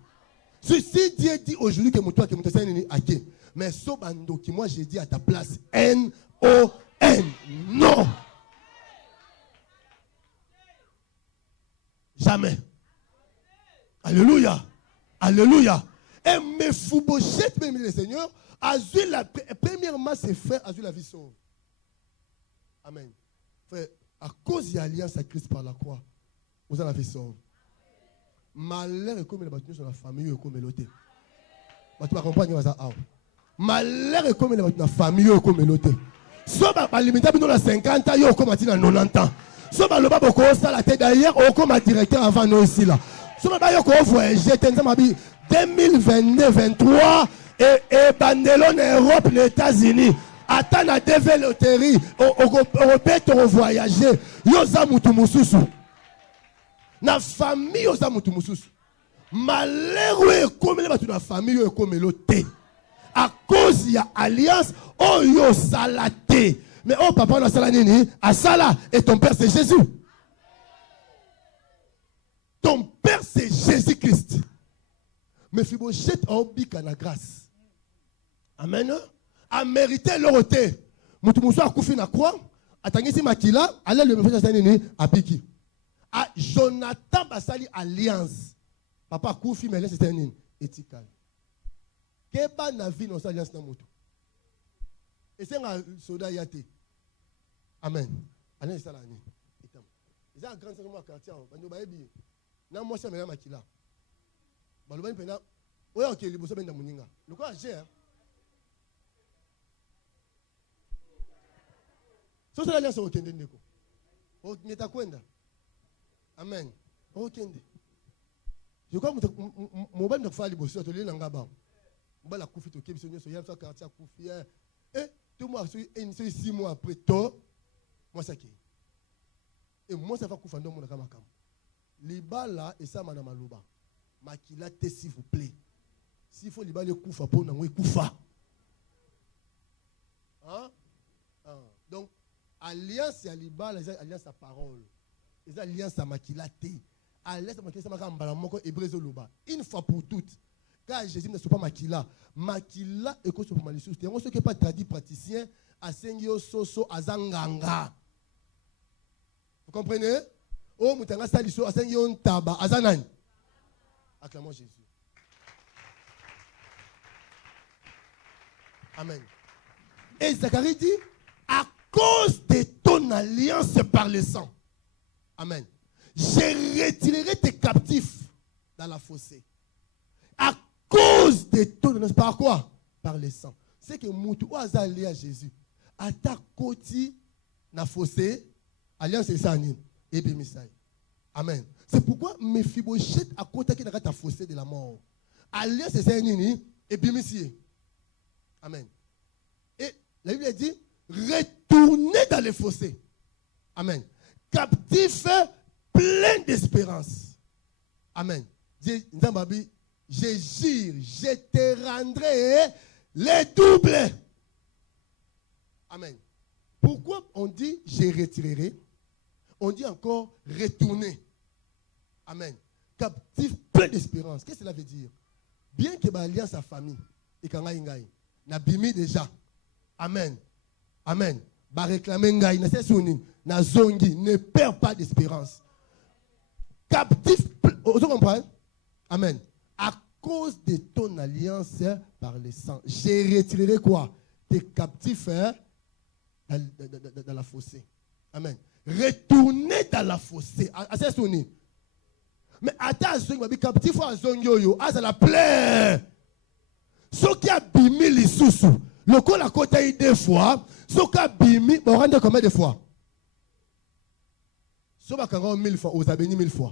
Si Dieu dit aujourd'hui que Moutoua, que Moutoua, c'est mais Sobando, qui moi j'ai dit à ta place, N-O-N. Non. Jamais. Alléluia. Alléluia. Et Mephibosheth, même le Seigneur, premièrement, ses frères ont eu la vie sauve. Amen. Frère, à cause de l'alliance à Christ par la croix, vous avez la vie sauve. Malheur est comme les bâtiments sur la famille, comme l'autre. Tu vas comprendre ça. Malheur est comme les bâtiments sur la famille, comme l'autre. Soit par limiter dans la 50 ans, yo comme dans 90 ans. Soit par le bas beaucoup ça la tête d'ailleurs, ou comme directeur avant nous ici là. Soit par yo comme voyager, 2022-23 et Bandelon Europe, les États-Unis. Attends la développerie, on peut voyager. Yo zamutu mususu. Na famille yo zamutu mususu. Malheureux comme les batu na famille yo comme l'autre. À cause il y a alliance, oh yo salaté. Mais oh papa on a salanini, à Sala et ton père c'est Jésus. Ton père c'est Jésus-Christ. Mais Mephibosheth a obika na grâce. Amen. A mérité l'oroté. Mutumuswa a koufi na quoi? Atangisi makila, allez le Mephibosheth sanini a piki. A Jonathan basali alliance. Papa koufi mais là c'est un éthical. Keba na vie dans sa alliance na moto. Et c'est un soldat yate. Amen. Allez ça là ni. Ils ont un grand cerveau quartier. Bano baebi. Na moi ça me makila. Balo bani pena. Oya ok liboso benda muninga. Le quoi gère. So c'est l'alliance au kende ndeko. O neta kwenda. Amen. O kende. Je crois que mon bani de faire liboso to lina ngaba. Mbala kufi to kebiso nyoso yam so quartier kufi. Et tout moi et 6 mois après toi moi ça qui. Et moi ça va kufa ndo mona kama kama. Libala et ça mana maluba. Makila te s'il vous plaît. S'il faut libala kufa pour na ngwe kufa. Hein? Donc alliance à libala, alliance à parole. Les alliances à makila te. Alliance à makila ça maka mbala moko hébreu loba. Une fois pour toutes. Car Jésus ne soit pas makila. Makila est quoi pour malicieux. C'est un ce qui pas traduit praticien à sengyo soso azanganga. Vous comprenez? Oh mutanga saliso à sengyo taba azanani. Acclamons Jésus. Amen. Et Zacharie dit à cause de ton alliance par le sang. Amen. Je retirerai tes captifs dans la fossée. À cause de ton alliance par quoi? Par le sang. C'est que Moutou a lié à Jésus. À ta côté, na fossé, alliance c'est ça, et bien Misaï. Amen. C'est pourquoi Mephibosheth a côté qui n'a ta fossé de la mort. Alliance c'est ça, et bien Misaï. Amen. Et la Bible dit, retournez dans les fossés. Amen. Captif, plein d'espérance. Amen. Nzambabi, je jure, je te rendrai les doubles. Amen. Pourquoi on dit je retirerai? On dit encore retourner. Amen. Captif, plein d'espérance. Qu'est-ce que cela veut dire? Bien que l'alliance à famille, et quand on a n'a bimi déjà. Amen. Amen. Ba réclamer ngai na sesuni na zongi ne perd pas d'espérance. Captif, vous comprenez? Amen. À cause de ton alliance par le sang, j'ai retiré quoi? Tes captifs dans la fossée. Amen. Retournez dans la fossée. À sesuni. Mais attention, il va dire captif à zongi à ça la plaît. Ce qui a bimi les sous-sous. Le coup la côte deux fois. Ce qui a bimi, on rend combien de fois? Ce qui a 1000 fois, vous avez 1000 fois.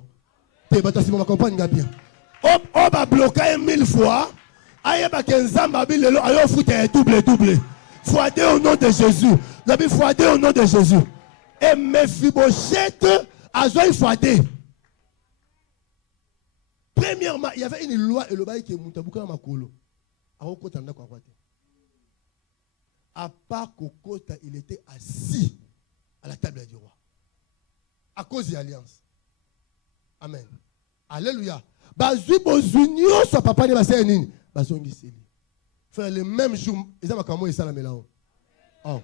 Tu vas comprendre bien. On va bloquer 1000 fois. Aïe, bah, 15 ans, babi, le lot, aïe, fout double. Fouadé au nom de Jésus. Vous avez fouadé au nom de Jésus. Et Mephibosheth a joué fouadé. Premièrement, il y avait une loi et le bail qui est Moutabouka Makolo. À part Kokota, il était assis à la table du roi. À cause de l'alliance. Amen. Alléluia. Bazui bozunio so papa ne basé nini. Bazongi seli. Frère, le même jour, ils ont comment ils ça la mélange. Oh.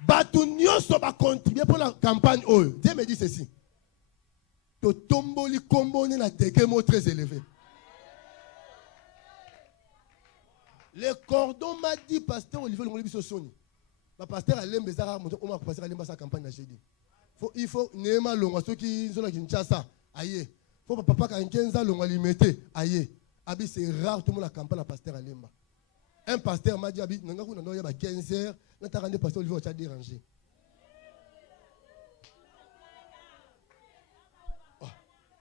Batunio so ba contribuer pour la campagne. Oh, Dieu me dit ceci. To tomboli combo na déguement très élevé. Le cordon m'a dit, pasteur Olivier Longolibi Soni. Le pasteur Alem Bezara, on va passer à l'embassade campagne à Chédi. Il faut Néma Longa, ceux qui sont là, qui n'ont ça, aïe. Il faut papa quand 15 ans, Longa limité, aïe. Abi, c'est rare, tout le monde la campagne à pasteur Alemba. Un pasteur m'a dit, Abi, n'a pas 15 heures, n'a pas rendu pasteur Olivier, tu as dérangé.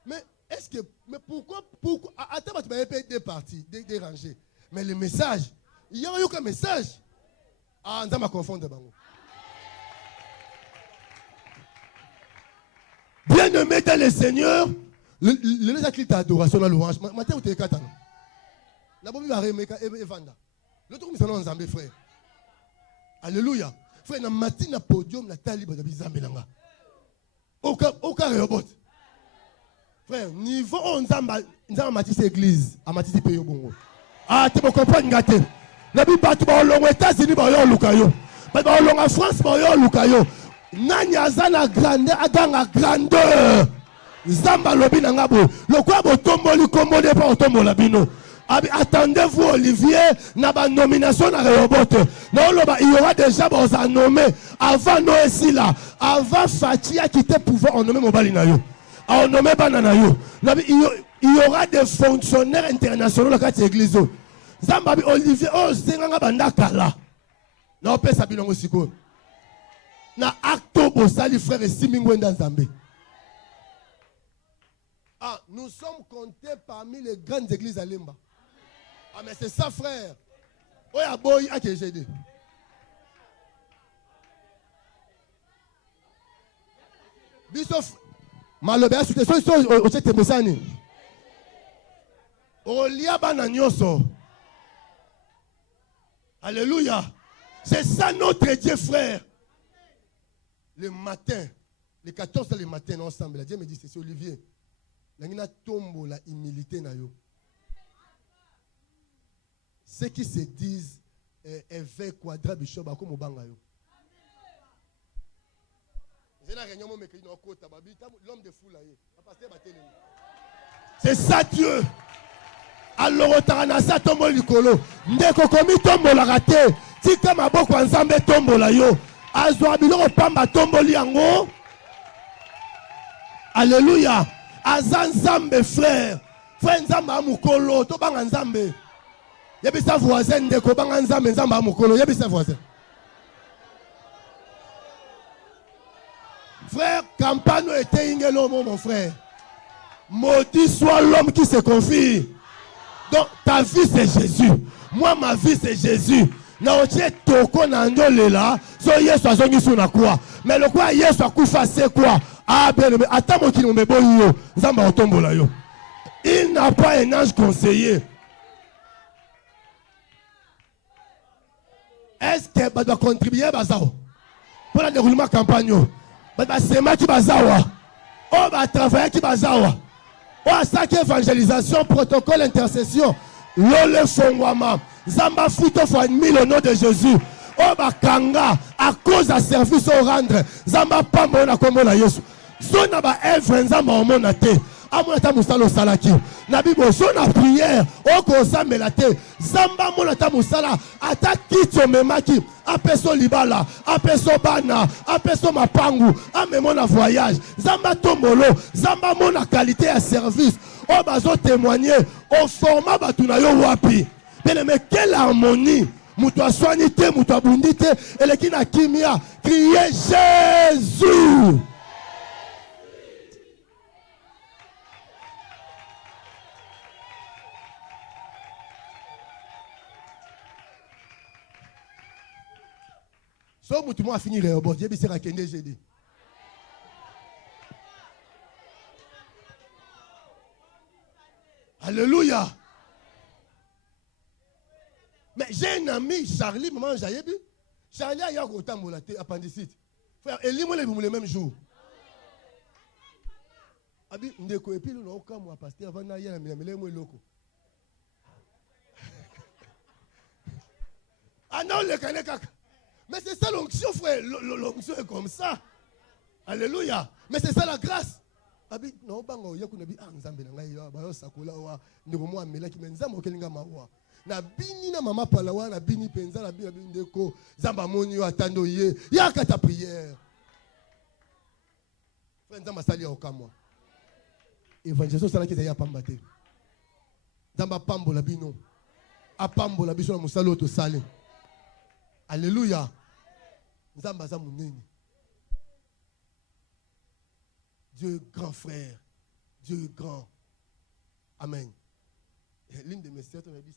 Mais est-ce que, mais pourquoi, attends, tu m'avais payé deux parties, dérangé. Mais le message, il y a eu aucun message. Ah, on va confondre. Bien-aimé dans le Seigneur, le actes d'adoration dans l'orange. Matin, vous êtes katana. La Bible va remettre et vendre. Le truc, c'est un ensemble, frère. Alléluia. Frère, dans le matin, dans le podium, la taille libre de Bizambelanga. Aucun robot. Frère, niveau on a matissé l'église, a matissé pays au Bongo. Ah, tu me comprends, Ngate. La Bible bat aux États-Unis, en France, Nanya zana grandeur, adanga grandeur. Zamba lobi nangabo. Le quoi botombo li kombo de pas otombo labino. Attendez-vous Olivier, na ba nomination na Rehoboth. Na loba il y aura déjà bon à nommer avant Noé là, avant Fatia qui était pouvoir on nommer mobali na yo. On nommer banana yo. Il y aura des fonctionnaires internationaux dans cette église. Zamba Olivier oh senganga bandaka là. Na pesa bilongo siko. Na acto bosali frère et simingwenda Nzambe. Ah, nous sommes comptés parmi les grandes églises à Limba. Ah, mais c'est ça, frère. Oya boy a KGD. Bisof, malobé, sur tes choses, au chèque Moussani. Olia bananyoso. Alléluia. C'est ça notre Dieu, frère. Le matin, les 14 le matin, ensemble, Dieu me dit, c'est Olivier. La tombe la humilité na yo. Ceux qui se disent évêque quadra bishop comme au banga yo. L'homme de fou là. C'est ça Dieu. Alors otaranasa tombo likolo. Ndeko komi tombo la raté. Tika maboko nzambe tombo la yo. Azwa biloko pamba tombo liango. Alléluia. Azan Nzambe frère. Frère Nzambe amukolo. To banga Nzambe. Yebisa voisin ndeko banga Nzambe Nzambe amukolo. Yebisa voisin. Frère, campagne était ingelo mon frère. Maudit soit l'homme qui se confie. Donc ta vie c'est Jésus. Moi ma vie c'est Jésus. Na otie toko na ndole là. So Yesu azongi sur na quoi. Mais le quoi Yesu akufa c'est quoi? Ah bien, attends mon kilo me boyo. Nzamba otombola yo. Il n'a pas un ange conseiller. Est-ce que va doit contribuer bazao pour le déroulement de campagne? Bah c'est moi qui bazawa. Oh bah travailler qui bazawa. Oh ça qui évangélisation, protocole, intercession. Lole fongwama. Zamba futo fois 1000 au nom de Jésus. Oh bah kanga à cause de service au rendre. Zamba pambo na komo na Yesu. Zona ba œuvre nzamba omona te. Amonata musala salaki. Na bibo zona prière oko sambela te. Zamba monata musala ata kitso memaki apeso libala, apeso bana, apeso mapangu, amemona voyage. Zamba tombolo, zamba mona qualité à service. O bazo témoigner au format batuna yo wapi. Mais quelle harmonie. Muto aswani te, muto abundi te, eleki na kimia, crier Jésus. So mutu mo a fini Rehoboth, Dieu bisera kende jeudi. Alléluia. Mais j'ai un ami, Charlie, maman Jayebi. Charlie a eu un appendicite. Frère, et lui, le même jour. Abi, ndeko et puis nous n'avons qu'à moi pasteur avant d'aller à la loko. Ah non, le caneka. Mais c'est ça l'onction, frère. L'onction est comme ça. Alléluia. Mais c'est ça la grâce. Abi, non, bango, yakunabi, ah, nzambe na ngai ya, bayo sakola wa, ndeko mo amela ki nzambe okelinga mawa. Na bini na mama palawa, na bini penza, na bini ndeko, zamba moni yo atando ye, yaka ta prière. Frère, nzamba sali ya okamwa. Évangélisation sala ki za ya pamba te. Nzamba pambo la bino. Apambo la biso na musalo to sale. Alléluia. Nzamba za munene. Dieu grand frère, Dieu grand. Amen. L'une de mes sœurs, on a dit,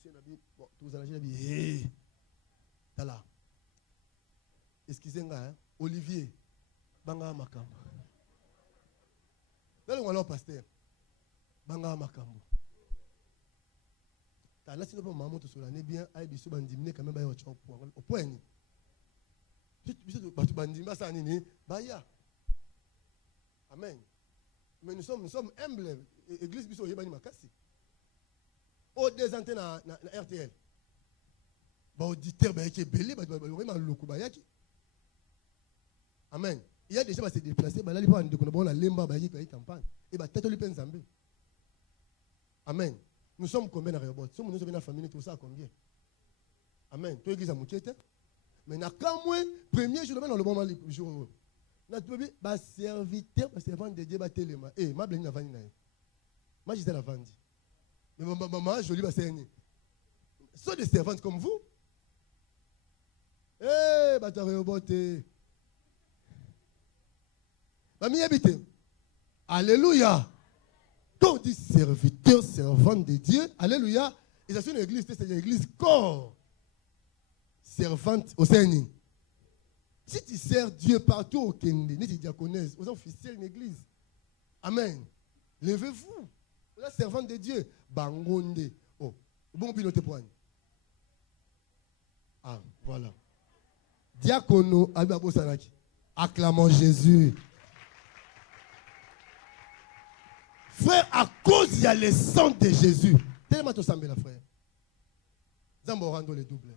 bon, tous les gens ont dit, hé, t'as là. Excusez-moi, hein? Olivier, Banga Makambo. Là, on va pasteur. Banga Makambo. T'as là, sinon, maman, tout sur l'année, bien, aïe, bisou, bandimine, quand même, au point. Bisou, batu bandimine, ça, nini, baya. Amen. Mais nous sommes humbles. Église biso yebani makasi. Au des antennes na RTL. Ba auditeur ba yaki belé ba vraiment loko ba yaki. Amen. Il y a déjà se déplacer ba là li pa ndeko na la lemba ba yaki ba campagne et ba tête li pe nzambe. Amen. Nous sommes combien na Rehoboth? Nous sommes une famille tout ça combien? Amen. Toi église à Moukiete. Mais na kamwe premier jour dans le moment le jour. Notre ba serviteur, ba servante de Dieu ba telema. Eh, ma bleni na vandi na. Moi j'étais la vandi. Mais maman jolie ba seni. Sont des servantes comme vous. Eh, ba ta Rehoboth. Ba mi habite. Alléluia. Quand on dit serviteur, servante de Dieu, alléluia, et ça c'est une église, c'est une église corps. Servante au Seigneur. Si tu sers Dieu partout au Kende, ni tu diaconesse, aux officiels d'une église. Amen. Levez-vous. La servante de Dieu. Bangonde. Oh, bon pilote point. Ah, voilà. Diacono, Ababo Sanaki. Acclamons Jésus. Frère, à cause il y a le sang de Jésus. Tellement tu sembles, frère. Zambo rando le double.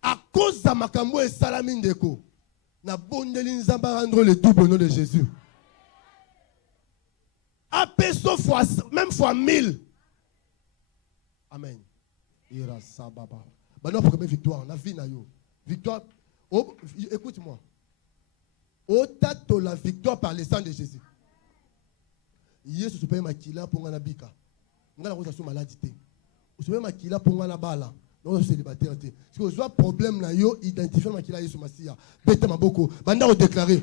À cause de Makambo et Salamine Deko, na bondeli nzamba rendre le double au nom de Jésus. Apeso fois, même fois 1000. Amen. Ira sababa. Bah non, pour que victoire, on a vu na yo. Victoire. Oh, écoute-moi. Otato la victoire par le sang de Jésus. Yesu supé makila pour ngana bika. Ngana ko sa maladie. Supé makila pour ngana bala. Non, c'est célibataire. Si vous avez un problème, là, identifiez qu'il a eu sur Massia. Bête ma beaucoup. Banda au déclaré.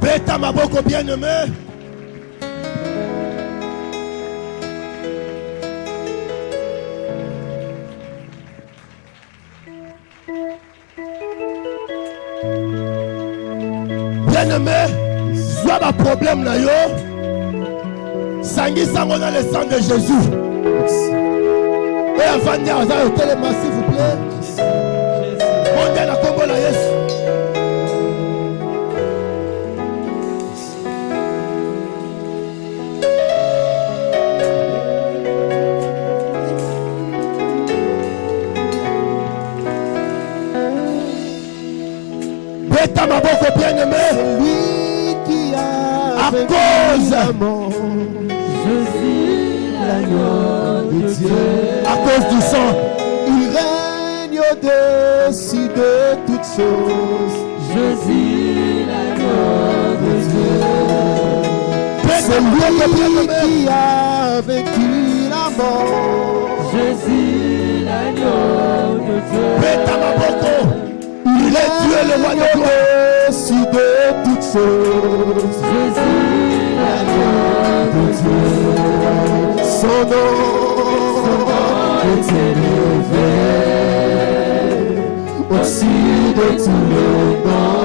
Bête ma beaucoup bien-aimé. Bien-aimé, soit un problème na yo, sangi sango dans le sang de Jésus. Et avant de dire à téléma, s'il vous plaît, on dit à la Congo la yes. Bête à ma beaucoup bien-aimé. Lui qui a à cause Jésus, l'agneau de Dieu, à cause du sang, il règne au-dessus de toutes choses. Jésus, l'agneau de Dieu, c'est lui qui a vaincu la mort. Jésus, l'agneau de Dieu, Bête à ma beaucoup. Il est Dieu le roi de gloire. au-dessus de toutes choses. Jésus, Son nom est élevé au-dessus de tous les noms.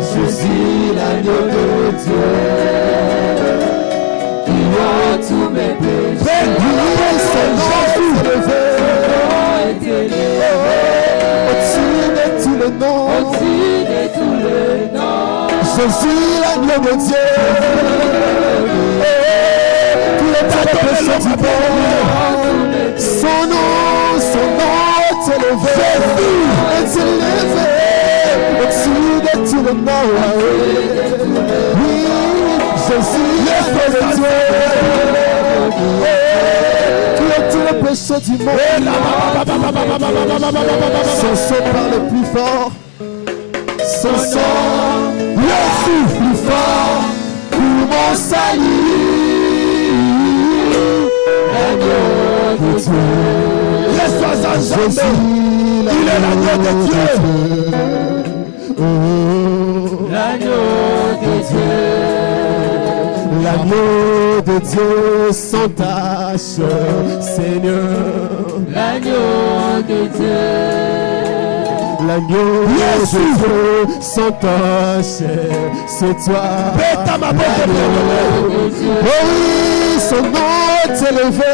Jésus, l'agneau de Dieu, qui ôte tous mes péchés. Son nom est élevé au-dessus de tous les noms. Jésus, l'agneau de Dieu, tous les tas de péchés du monde. Son nom est élevé, au-dessus de tous les noms. Oui, Jésus, l'agneau de Dieu, tous les péchés du monde. Son son parle plus fort, son son Jésus plus fort pour mon salut. L'agneau de Dieu. Laisse-toi enjamber. Il est l'agneau de Dieu. L'agneau de Dieu. L'agneau de Dieu sans tache, Seigneur. L'agneau de Dieu. L'agneau de Dieu sans tache, c'est toi. Oh oui, son nom est élevé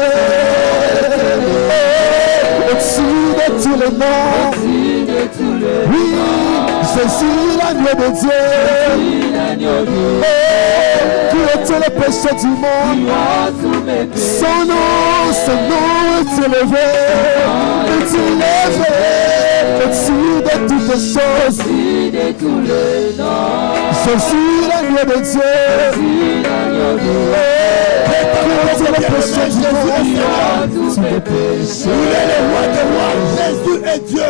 au-dessus de tous les noms. Oui, Jésus, l'agneau de Dieu, qui ôte les péchés du monde. Son nom est élevé, au-dessus de toutes les choses. Je suis l'agneau de Dieu. Qui ôte les péchés du monde. Il est le roi des rois. Jésus est Dieu.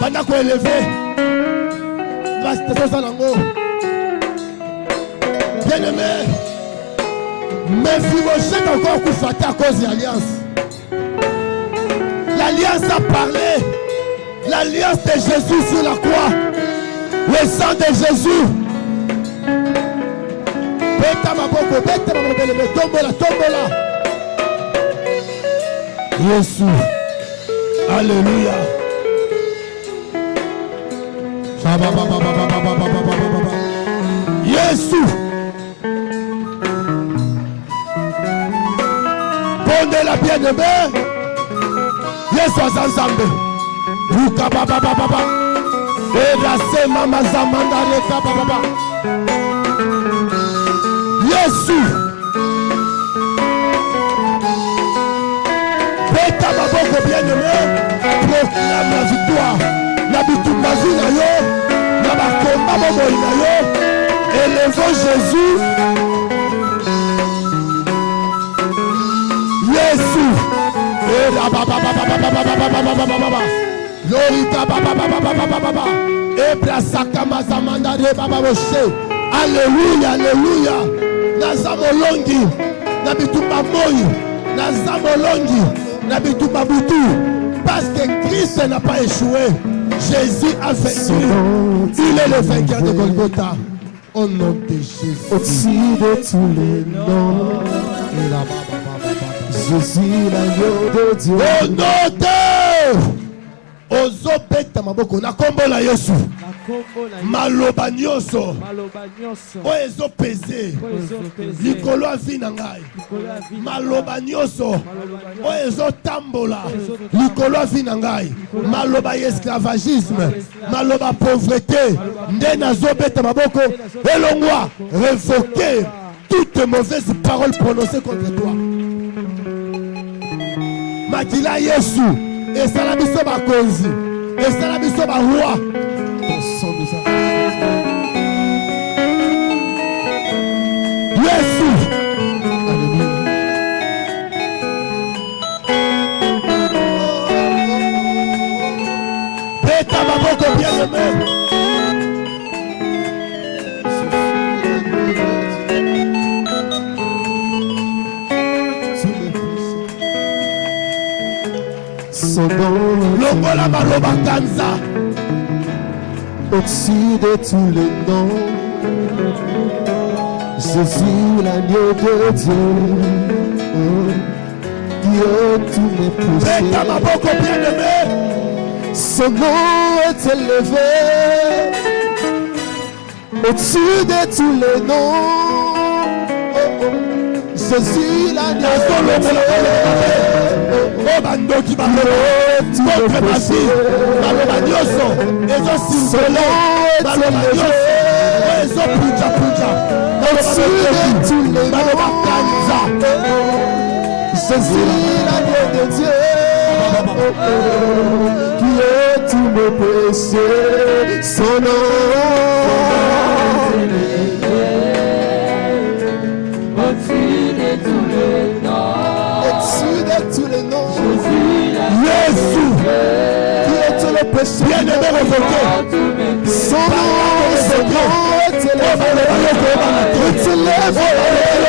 Pendant qu'on est élevé, bien aimé, mais Mephibosheth encore coufaté à cause de l'alliance. L'alliance a parlé. L'alliance de Jésus sur la croix. Le sang de Jésus. Beta maboko, beta maboko, tombola, tombola. Jésus. Alléluia. Jésus. Pondez la bien-aimée. Jésus ensemble. Ruka baba baba baba. Et la sema mazamanda reka baba baba. Jésus. Beta maboko bien-aimé. Proclame la victoire. La bitumba na yo. La bakomba bobo na yo. Élevons Jésus. Jésus. Et la baba baba baba baba baba baba baba. Lorita baba baba baba baba. Et brasaka mazamanda de baba boshe. Alléluia, alléluia. Nazamolongi. Nabitumba moyi. Nazamolongi. Nabitumba butu. Parce que Christ n'a pas échoué. Jésus a vaincu. Il est le vainqueur de Golgotha. Au nom de Jésus. Au-dessus de tous les noms. Jésus, l'agneau de Dieu. Au nom de Ozopeta maboko na kombo la Yesu. Maloba nyonso. Oyo ezopese. Likolo avi na ngai. Maloba nyonso. Oyo ezotambola. Likolo avi na ngai. Maloba esclavagisme. Maloba pauvreté. Nde nazobeta maboko. Elongwa. Révoquer toutes mauvaises paroles prononcées contre toi. Makila Yesu. Et ça la biso ba konzi. Et ça la biso ba roi. Ton sang nous a. Yesu. Alléluia. Beta maboko bien aimé. Longola maloba kanza. Au-dessus de tous les noms. Jésus, l'agneau de Dieu, qui ôte tous mes péchés. Mets ta main beaucoup bien-aimé. Son nom est élevé au-dessus de tous les noms. Jésus, l'agneau de Dieu, Oh bando qui va contre ma fille, baloba nyonso, ezo simbole, baloba nyonso, ezo puja puja, au-dessus de tous les baloba noms. kanza. Jésus, l'agneau de Dieu, qui ôte tous mes péchés. Son nom Au-dessus de tous les noms, au-dessus de tous les noms. Jésus, Qui ôte le péché. bien-aimé révoqué, Son nom est élevé. Il s'élève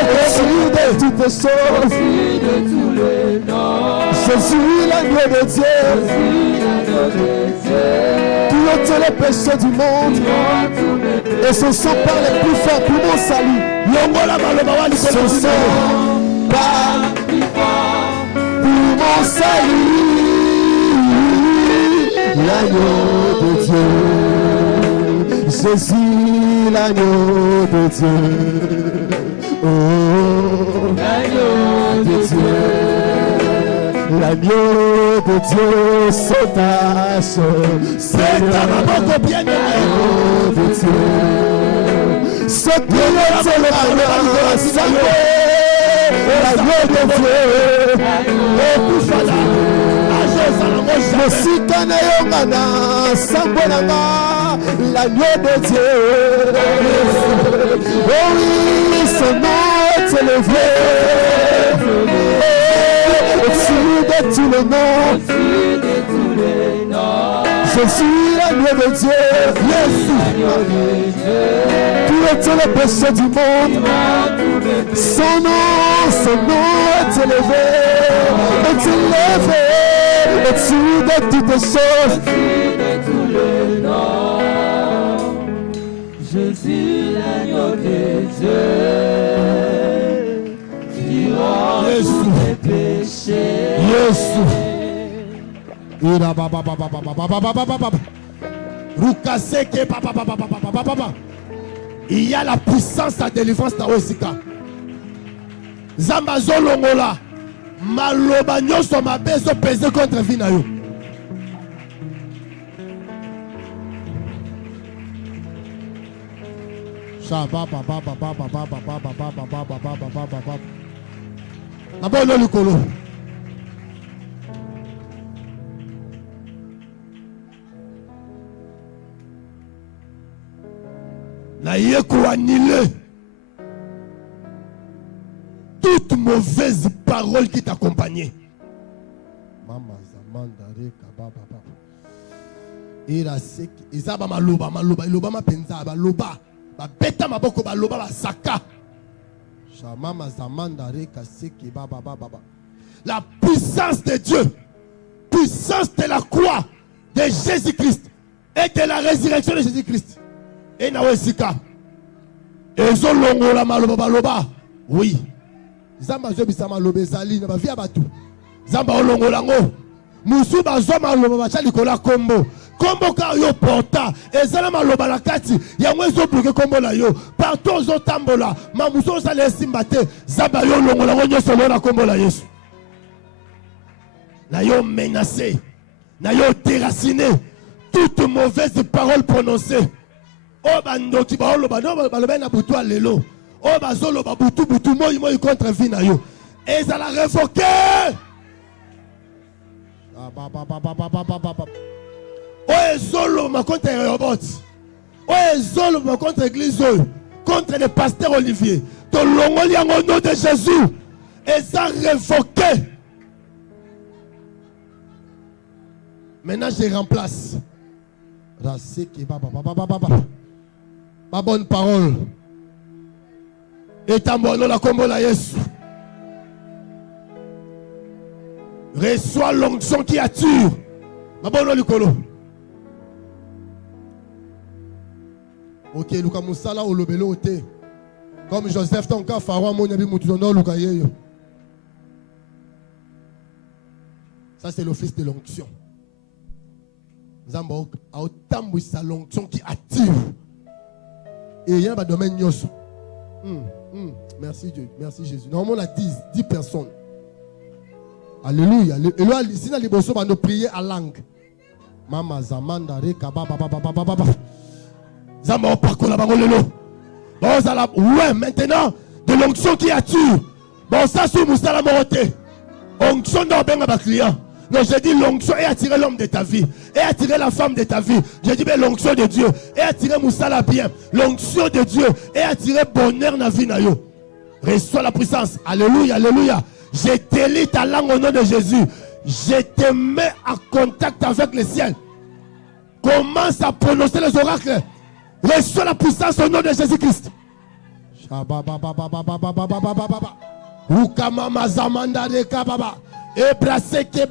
au-dessus de toutes choses. au-dessus de tous les noms, Jésus, l'agneau de Dieu, qui ôte le péché du monde. Et son sang parle plus fort pour mon salut. longola baloba wali Son kolo sang parle plus fort pour mon salut. L'agneau de Dieu, Jésus, l'agneau de Dieu. Oh, l'agneau de Dieu, l'agneau de Dieu, son tâche. Mets ta main beaucoup bien-aimé. L'agneau de Dieu, ce qui est le salut, l'agneau de Dieu. Okufala, azozala moshaka. Mosika na yongana sango nanga l'agneau de Dieu. Oh oui, son nom est élevé au-dessus de tous les noms. Je suis l'agneau de Dieu. Qui ôte le péché du monde. Son nom est élevé au-dessus de toutes les choses. je suis l'agneau de Dieu, qui ôte tous mes péchés. Ira baba baba baba baba baba baba. Rukaseke papa papa papa papa papa. Il y a la puissance à délivrance na Osika. Zamba zolongola. Maloba nyonso mabe zo peser contre vie na yo. Shaba baba baba baba baba baba baba baba baba baba. Abono likolo. Naye ko annuler toute mauvaise parole qui t'accompagnait. Mama zamandare kababa papa. Ira sek izaba maloba iloba mapenza baloba ba beta maboko baloba ba saka. Mama zamandare kaseki baba baba. La puissance de Dieu, puissance de la croix de Jésus-Christ et de la résurrection de Jésus-Christ. Et na wesika ezo longola maloba baloba. Oui. Zamba zo bisama lobe zali na ba via batu. Zamba olongola ngo. Musu bazo maloba bacha likola kombo. Kombo ka yo porta ezala maloba la kati yango ezo bloquer kombo la yo. Partout zo tambola ma musu za le simbate zamba yo longola ngo nyoso na kombo la Yesu. Na yo menacé, na yo déraciné toute mauvaise parole prononcée. Oh bandoki ba oloba no baloba na butu alelo. Oh bazolo ba butu moi contre vie na yo. Et ça la révoqué. Oh ezolo ma contre robot. Oh ezolo ma contre église contre le pasteur Olivier. To longoli au nom de Jésus. Et ça révoqué. Maintenant je remplace. Raseki baba. Ma bonne parole. Et tambono la combo la Yesu. Reçois l'onction qui attire. Ma bonne likolo. Ok, Luka Musala ou Lobelo Ote. Comme Joseph, ton cas, Pharaon, mon ami, Moutono, Lukaye. Ça, c'est l'office de l'onction. Zambo, a autant de l'onction qui attire. Et il y a un domaine nyoso. Merci Dieu, merci Jésus. Normalement, on a 10 personnes. Alléluia. Si on a prier à langue. Mama Zamanda Reka Baba Baba Baba Baba. Zambo Pakola Bagolelo. Ouais, maintenant, de l'onction qui attire. Bon, ça, c'est Moussala Moroté. Onction dans Benga client. Non, j'ai dit l'onction et attirer l'homme de ta vie. Et attirer la femme de ta vie. J'ai dit l'onction de Dieu. Et attirer Moussala bien. L'onction de Dieu. Et attirer bonheur dans la vie. Reçois la puissance. Alléluia, alléluia. Je délie ta langue au nom de Jésus. Je te mets en contact avec le ciel. Commence à prononcer les oracles. Reçois la puissance au nom de Jésus-Christ.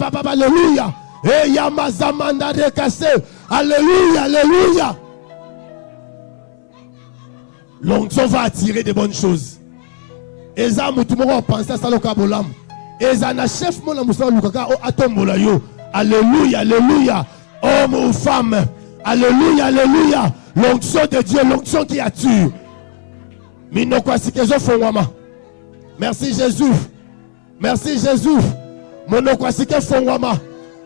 Alléluia. Alléluia, alléluia. L'onction va attirer de bonnes choses. Et ça, tout le monde pense à ça. Et ça, na chef mon amour Lukaka au atombola yo. Alléluia, alléluia. Homme ou femme. Alléluia, alléluia. L'onction de Dieu, l'onction qui attire. Merci Jésus. Merci Jésus.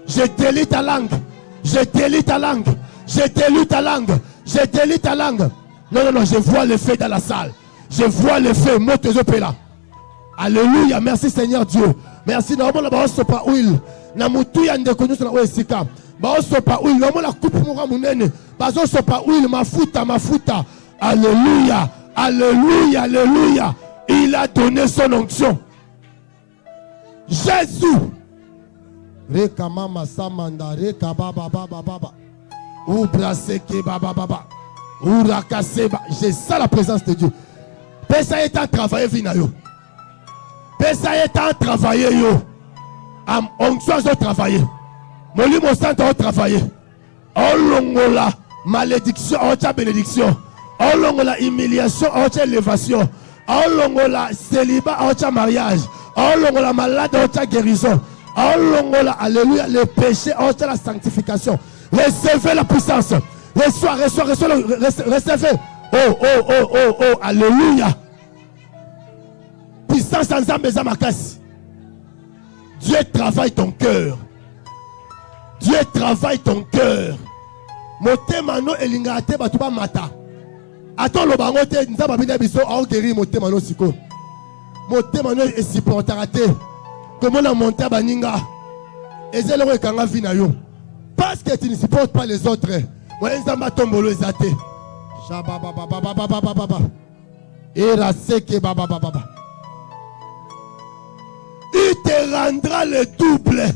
Je délie ta langue. Je délie ta langue. Je délie ta langue. Je délie ta langue. Non, non, non, je vois le feu dans la salle. Je vois le feu. Là. Alléluia. Merci Seigneur Dieu. Merci. Normalement, là-bas, on ne pas huile. Namutu ya ndekonu na oesika. Ba on sopa huile. Normalement, la coupe moura munene. Ba on sopa huile. Mafuta. Alléluia. Alléluia. Alléluia. Il a donné son onction. Jésus. Reka mama samanda reka baba baba baba. Oubraseke baba baba. Ourakaseba. J'ai ça la présence de Dieu. Pesa est en travailler vinayo. Pesa est en travailler yo. Onction a travaillé. Moli mon sang a travaillé. Oh longola malédiction, oh bénédiction. Oh longola humiliation, oh élévation. Oh longola célibat, oh mariage. Oh longola malade, oh guérison. Oh longola alléluia le péché, oh la sanctification. Recevez la puissance. Recevez. Oh, alléluia. Puissance en Zambéza Makasi. Dieu travaille ton cœur. Dieu travaille ton cœur. Motemano elingate batuba mata. Attends le bangote nzaba bina biso au guéri motemano siko. Motemano est supportarate. Comment la monter baninga? Ezelo ekanga vina yo. Parce que tu ne supportes pas les autres. Moi nzamba tombolo ezate. Shaba baba baba baba baba. Era seke baba baba. Il te rendra le double.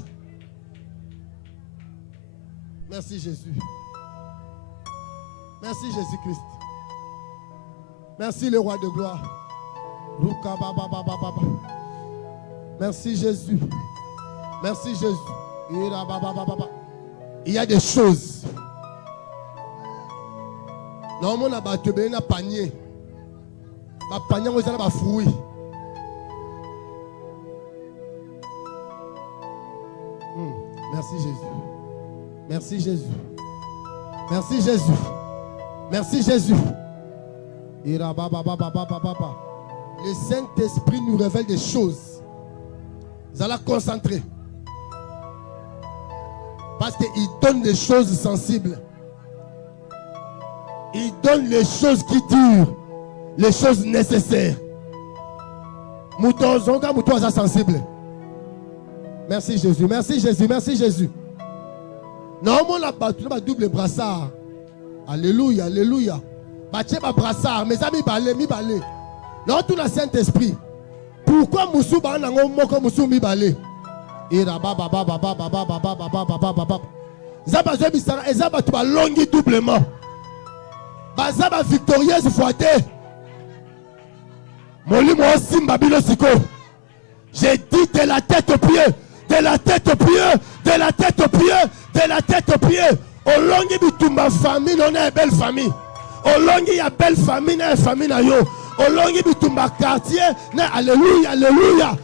Merci Jésus. Merci Jésus-Christ. Merci le roi de gloire. Merci Jésus. Merci Jésus. Il y a des choses. Normalement, on a battu un panier. Un panier, on a un fruit. Merci Jésus. Merci Jésus. Merci Jésus. Merci Jésus. Le Saint-Esprit nous révèle des choses. Vous allez concentrer. Parce qu'il donne des choses sensibles. Il donne les choses qui durent. Les choses nécessaires. Mouton sensible. Merci Jésus, merci Jésus, merci Jésus. Normalement, la double brassard. Alléluia, alléluia. Bâtir ma brassard, mes amis, mi balé. Non, tout le Saint-Esprit. Pourquoi Moussou ba nango moko Moussou mi balé? Ira baba baba baba baba baba baba baba. Zaba zebi sara, ezaba tu ba longi doublement. Bazaba victorieuse foité. Moli mo simba bilo siko. J'ai dit de la tête aux pieds. De la tête aux pieds, de la tête aux pieds, de la tête aux pieds. Au long de ma famille, on a une belle famille. Au long de la belle famille, on a une famille. Olongi bitumba quartier. Alléluia, alléluia.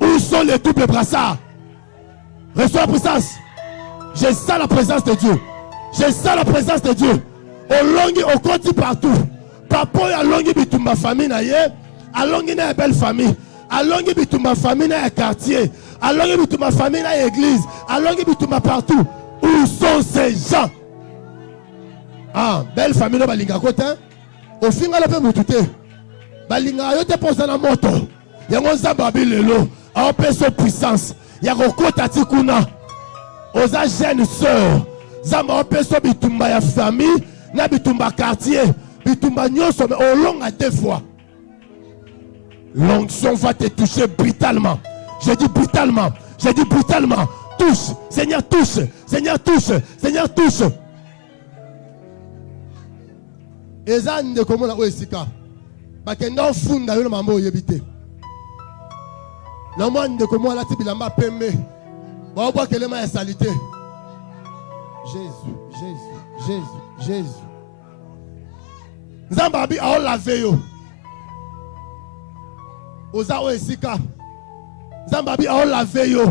Où sont les doubles brassards? Reçois la puissance. Je sens la présence de Dieu. Je sens la présence de Dieu. Olongi okoti partout. Papa alongi bitumba famille na ye. Alongi na belle famille. Alongi bitumba famille na quartier. Alongi bitumba famille na église. Alongi bitumba partout. Où sont ces gens? Ah, belle famille na balinga kote. Au final la pe mutute. Balinga yo te posa na moto. Yango nzamba bilelo. A peso puissance. Yako kota tikuna. Oza jeune sœur. Zamba peso bitumba ya famille. Na bitumba quartier. Bitumba nyonso mais au long à 2 fois. L'onction va te toucher brutalement. Je dis brutalement. Je dis brutalement. Touche. Seigneur touche. Seigneur touche. Seigneur touche. Ezan de comment la oesika. Bakenda funda yo mambo yebite. Na moi de comment la tibilamba pembe. Ba obo kelema ya salité. Jésus, Jésus, Jésus, Jésus. Zambabi a lavé yo. Oza oesika. Zambabi a lavé yo.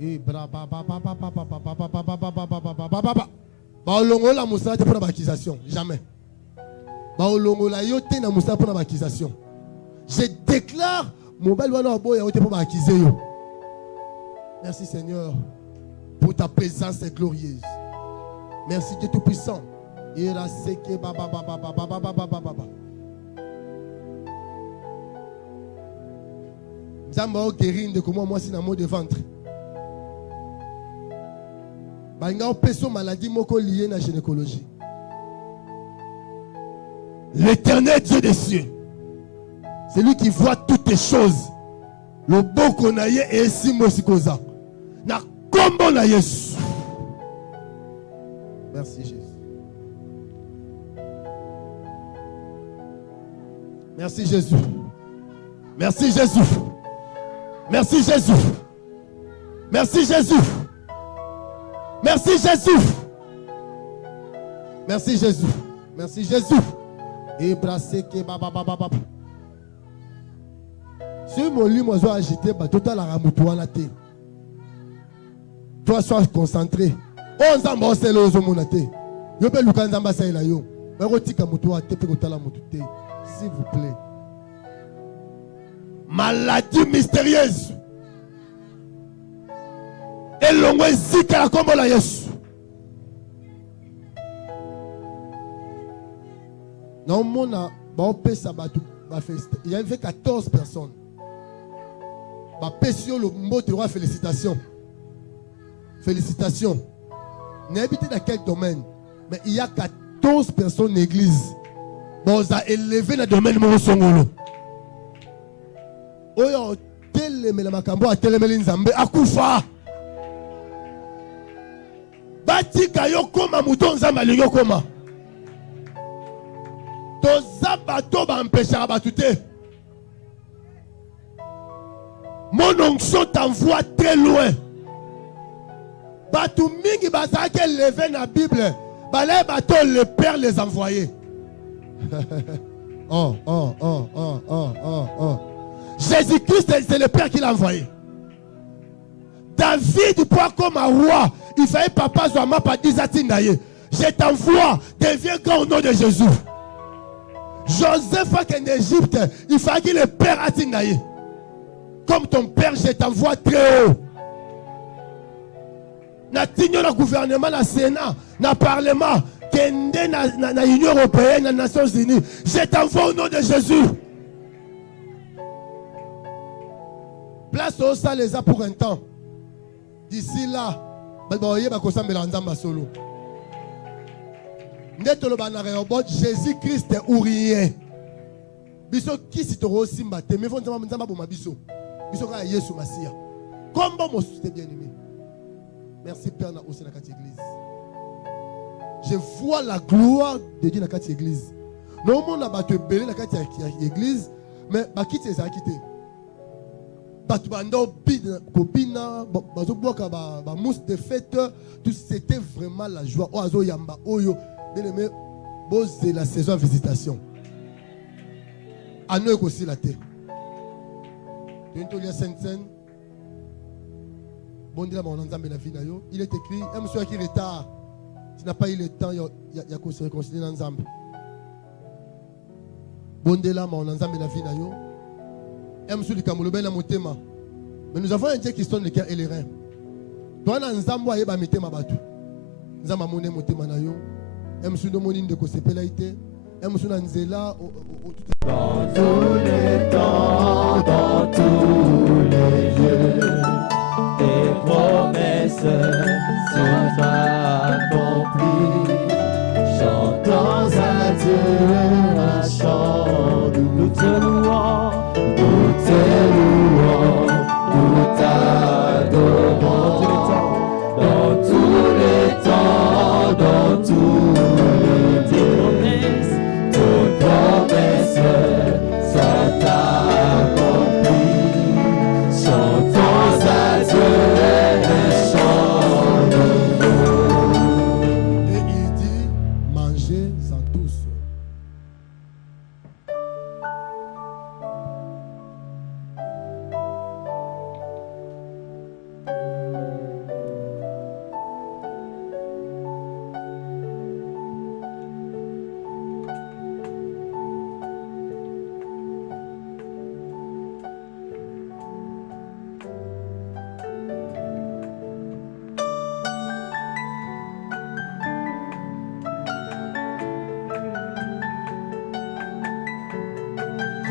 Et bra ba ba ba ba ba ba ba ba ba ba ba ba ba ba ba. Baolongo la moussa pour la accusation. Jamais. Baolongo la yote na moussa pour la accusation. Je déclare mon bel wana boy yote pour m'accuser yo. Merci Seigneur pour ta présence glorieuse. Merci Dieu tout puissant. Ira seke ba ba ba ba ba ba ba ba ba ba. Zamba o guérir de comment moi si na mot de ventre. Banga peso maladie moko liée na gynécologie. L'Éternel Dieu des cieux, c'est lui qui voit toutes les choses. Le beau qu'on a yé et si mosikoza. Na kombo na Yesu. Merci Jésus. Merci Jésus. Merci Jésus. Merci Jésus. Merci Jésus. Merci Jésus. Merci Jésus. Merci Jésus. Et brasser que baba baba baba. Si mon lit moi soit agité, bah tout à la ramoutoua la té. Toi sois concentré. On s'en c'est le zomonate. Yo pe lukan zamba sa ila yo. Ba rotika moutoua té pe kotala moutoute. S'il vous plaît. Maladie mystérieuse. Et l'ongo zika comme la Yesu. Non, mon a baopé sabatou. Il y avait 14 personnes. Bapesio le mot de roi, félicitations. Félicitations. N'habitez dans quel domaine? Mais il y a 14 personnes dans l'église. Bon, ça a élevé le domaine de mon songolo. Oyo, teleme la makambo a teleme l'inzambe akufa. Batika yo koma mouton nzamba lingo koma. Toza bato ba empêchera batute. Mon onction t'envoie très loin. Batou mingi bazake levé na Bible. Balay bato le Père les envoyait. Oh. Jésus-Christ, c'est le Père qui l'a envoyé. David, pour comme un roi, il fallait papa Zouama pas disatindaye. Je t'envoie, deviens grand au nom de Jésus. Joseph en Égypte, il fallait que le Père atindaye. Comme ton Père, je t'envoie très haut. Na tigno na gouvernement, na Sénat, na Parlement, kende na Union Européenne, na Nations Unies. Je t'envoie au nom de Jésus. Place au ça les a pour un temps. D'ici là, Jésus-Christ ou rien. Biso qui si toro simba te me font nzamba boma biso. Biso ka Yesu Masia. Comment mon soutien bien-aimé. Merci Père na aussi na église. Je vois la gloire de Dieu dans cette église. Non mon na bato belé na cette église, mais ba kiti ça quitté. Bato bando copina bazo boka ba mousse de fête, tout c'était vraiment la joie. Oazo yamba oyo bien-aimé, bose la saison visitation. Anneau aussi la terre. Bientôt il y a Sainte-Seine. Bon Dieu, il est écrit, un monsieur qui est retard. Tu n'as pas eu le temps, il y a qu'à se réconcilier dans Nzambe. Bon Dieu, là, on Nzambe la vie nayo. Un monsieur du Kamoulobe la motema. Mais nous avons un Dieu qui sonne le cœur et les reins. Toi, dans Nzambe, il y a motema batu. Nzambe mone motema nayo. Un monsieur de monine de Kosepelaïté. Un monsieur d'Anzela. Dans tous les temps, dans tous les lieux, tes promesses sont accomplies. Chantons à Dieu un chant, nous te louons, nous t'adorons. Dans tous les temps, dans tous les lieux, tes promesses sont accomplies. Chantons à Dieu un chant nouveau. Et il dit, mangez-en tous.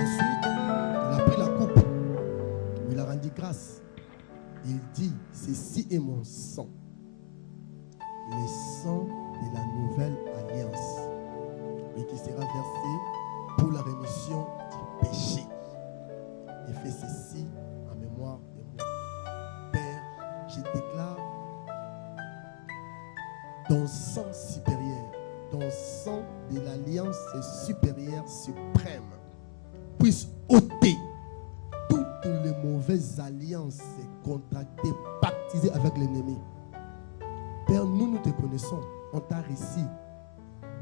Ensuite, il a pris la coupe. Il a rendu grâce. Il dit, ceci est mon sang. Le sang de la nouvelle alliance. Et qui sera versé pour la rémission du péché. Et fais ceci en mémoire de moi. Père, je déclare ton sang supérieur, ton sang de l'alliance supérieure suprême, puisse ôter toutes les mauvaises alliances contractées, pactisées avec l'ennemi. Père, nous te connaissons. On t'a réussi.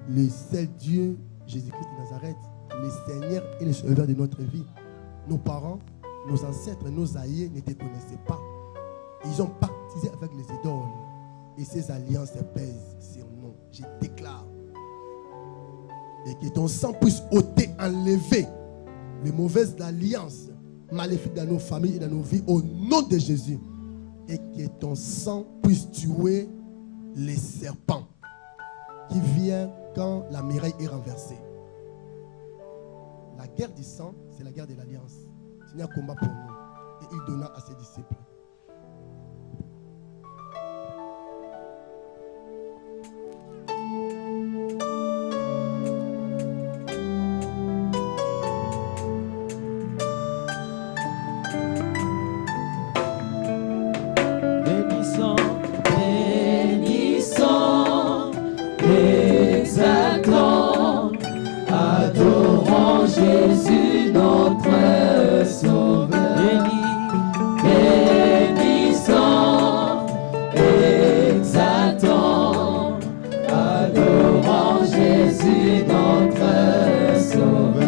Le seul Dieu, Jésus-Christ de Nazareth, le Seigneur et le Sauveur de notre vie. Nos parents, nos ancêtres, nos aïeux ne te connaissaient pas. Ils ont pactisé avec les idoles. Et ces alliances pèsent sur nous. Je déclare. Et que ton sang puisse ôter, enlever les mauvaises alliances maléfiques dans nos familles et dans nos vies au nom de Jésus. Et que ton sang puisse tuer les serpents qui viennent quand la muraille est renversée. La guerre du sang, c'est la guerre de l'alliance. C'est un combat pour nous. Et il donna à ses disciples. Bénissons, bénissons, exaltons, adorons Jésus notre Sauveur. Bénissons, exaltons, adorons Jésus notre Sauveur.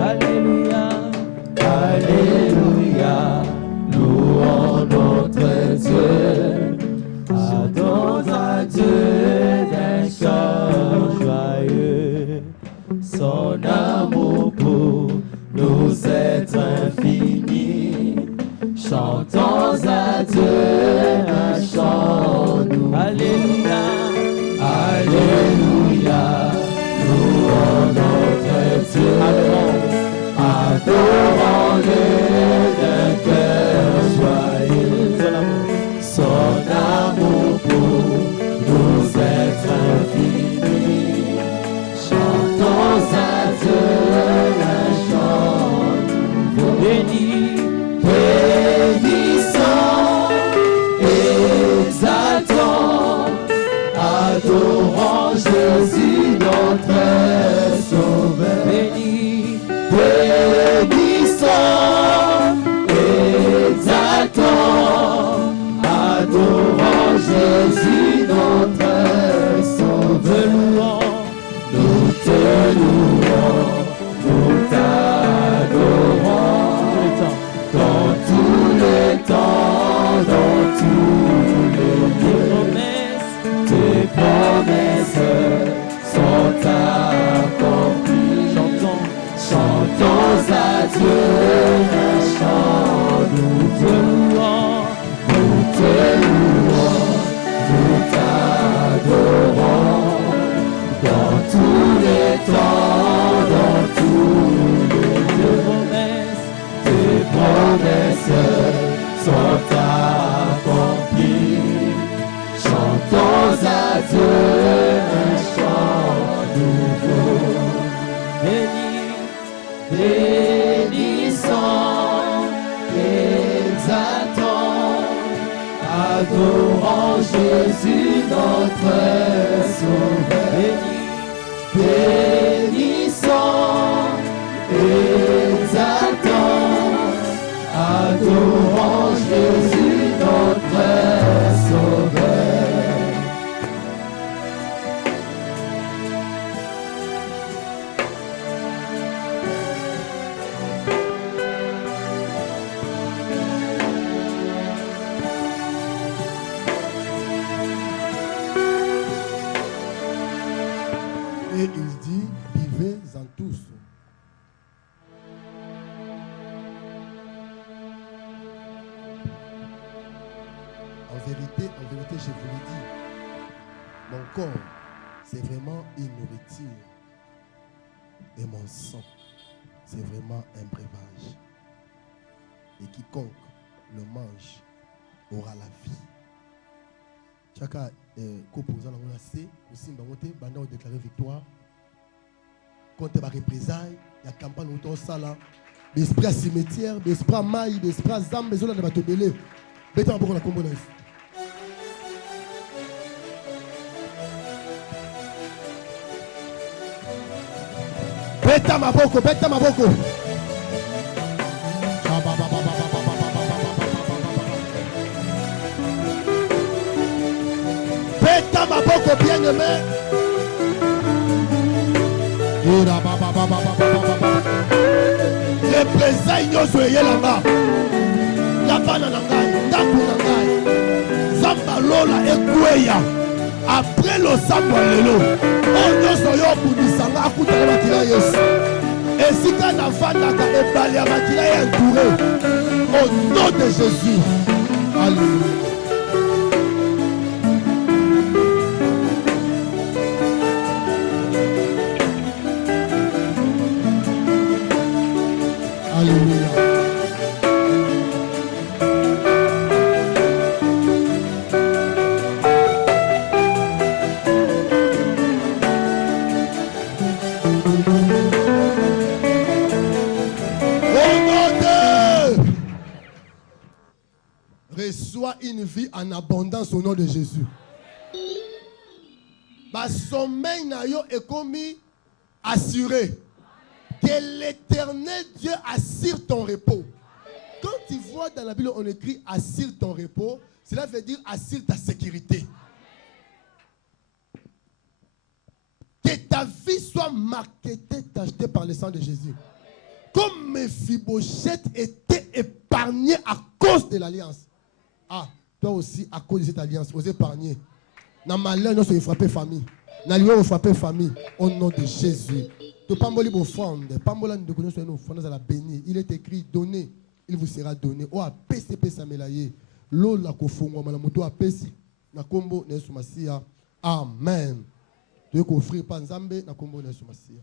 Alléluia, Alléluia, louons notre Dieu, adorons à Dieu d'un cœur joyeux, son amour pour nous est infini, chantons à Dieu un chant nouveau. Alléluia, Alléluia, louons notre Dieu. Adorons-le d'un cœur joyeux, son amour pour nous est infini. Chantons à Dieu adorant Jésus notre Sauveur. Béni, bénissons, exaltons, adorant Jésus notre Sauveur. Nous te louons, nous t'adorons, dans tous les temps, dans tous les lieux. Tes promesses sont accomplies. Chantons à Dieu un chant, nous te louons, nous t'adorons, dans tous les temps, dans tous les lieux. Tes promesses sont accomplies. Chantons à Dieu un chant nouveau. Bénissons, exaltons, adorant Jésus notre Sauveur. Bénissons, exaltons, adorant Jésus notre Sauveur. Et il dit, vivez-en tous. En vérité, je vous le dis, mon corps, c'est vraiment une nourriture. Et mon sang, c'est vraiment un breuvage. Et quiconque le mange aura la vie. Chaka composant la monnaie, aussi bandant déclarer victoire. Contre la représailles, il y a campagne autour de ça là. L'esprit à cimetière, l'esprit à maille, l'esprit à zam, les autres ne va te mêler. Bête en beaucoup la combo. Beta maboko, beta maboko. Beta maboko bien aimé. Les présailles nous soyez là-bas. Là-bas na ngai, ndaku na ngai. Zamba lola ekweya. Après le samba lelo. Onyo soyo budisanga akutana makila Yesu. Esika na fandaka ebali ya makila ya entouré. Au nom de Jésus. Alléluia. Alléluia. Reçois une vie en abondance au nom de Jésus. Ma sommeil n'a yo est commis assuré. Que l'Éternel Dieu assure ton repos. Quand tu vois dans la Bible on écrit assure ton repos, cela veut dire assure ta sécurité. Que ta vie soit marketée, tachetée par le sang de Jésus. Comme Mephibosheth était épargné à cause de l'alliance. Ah, toi aussi, à cause de cette alliance, vous épargnez. Dans malheur, nous sommes frappés famille. Dans l'union, nous frappés famille. Au nom de Jésus. Il est écrit, donnez, il vous sera donné. Oh, PCP Samelaye. Lola kofungwa malamuto apesi. Na kombo Yesu Masia. Amen. Tu veux qu'offrir pas Nzambe na kombo Yesu Masia.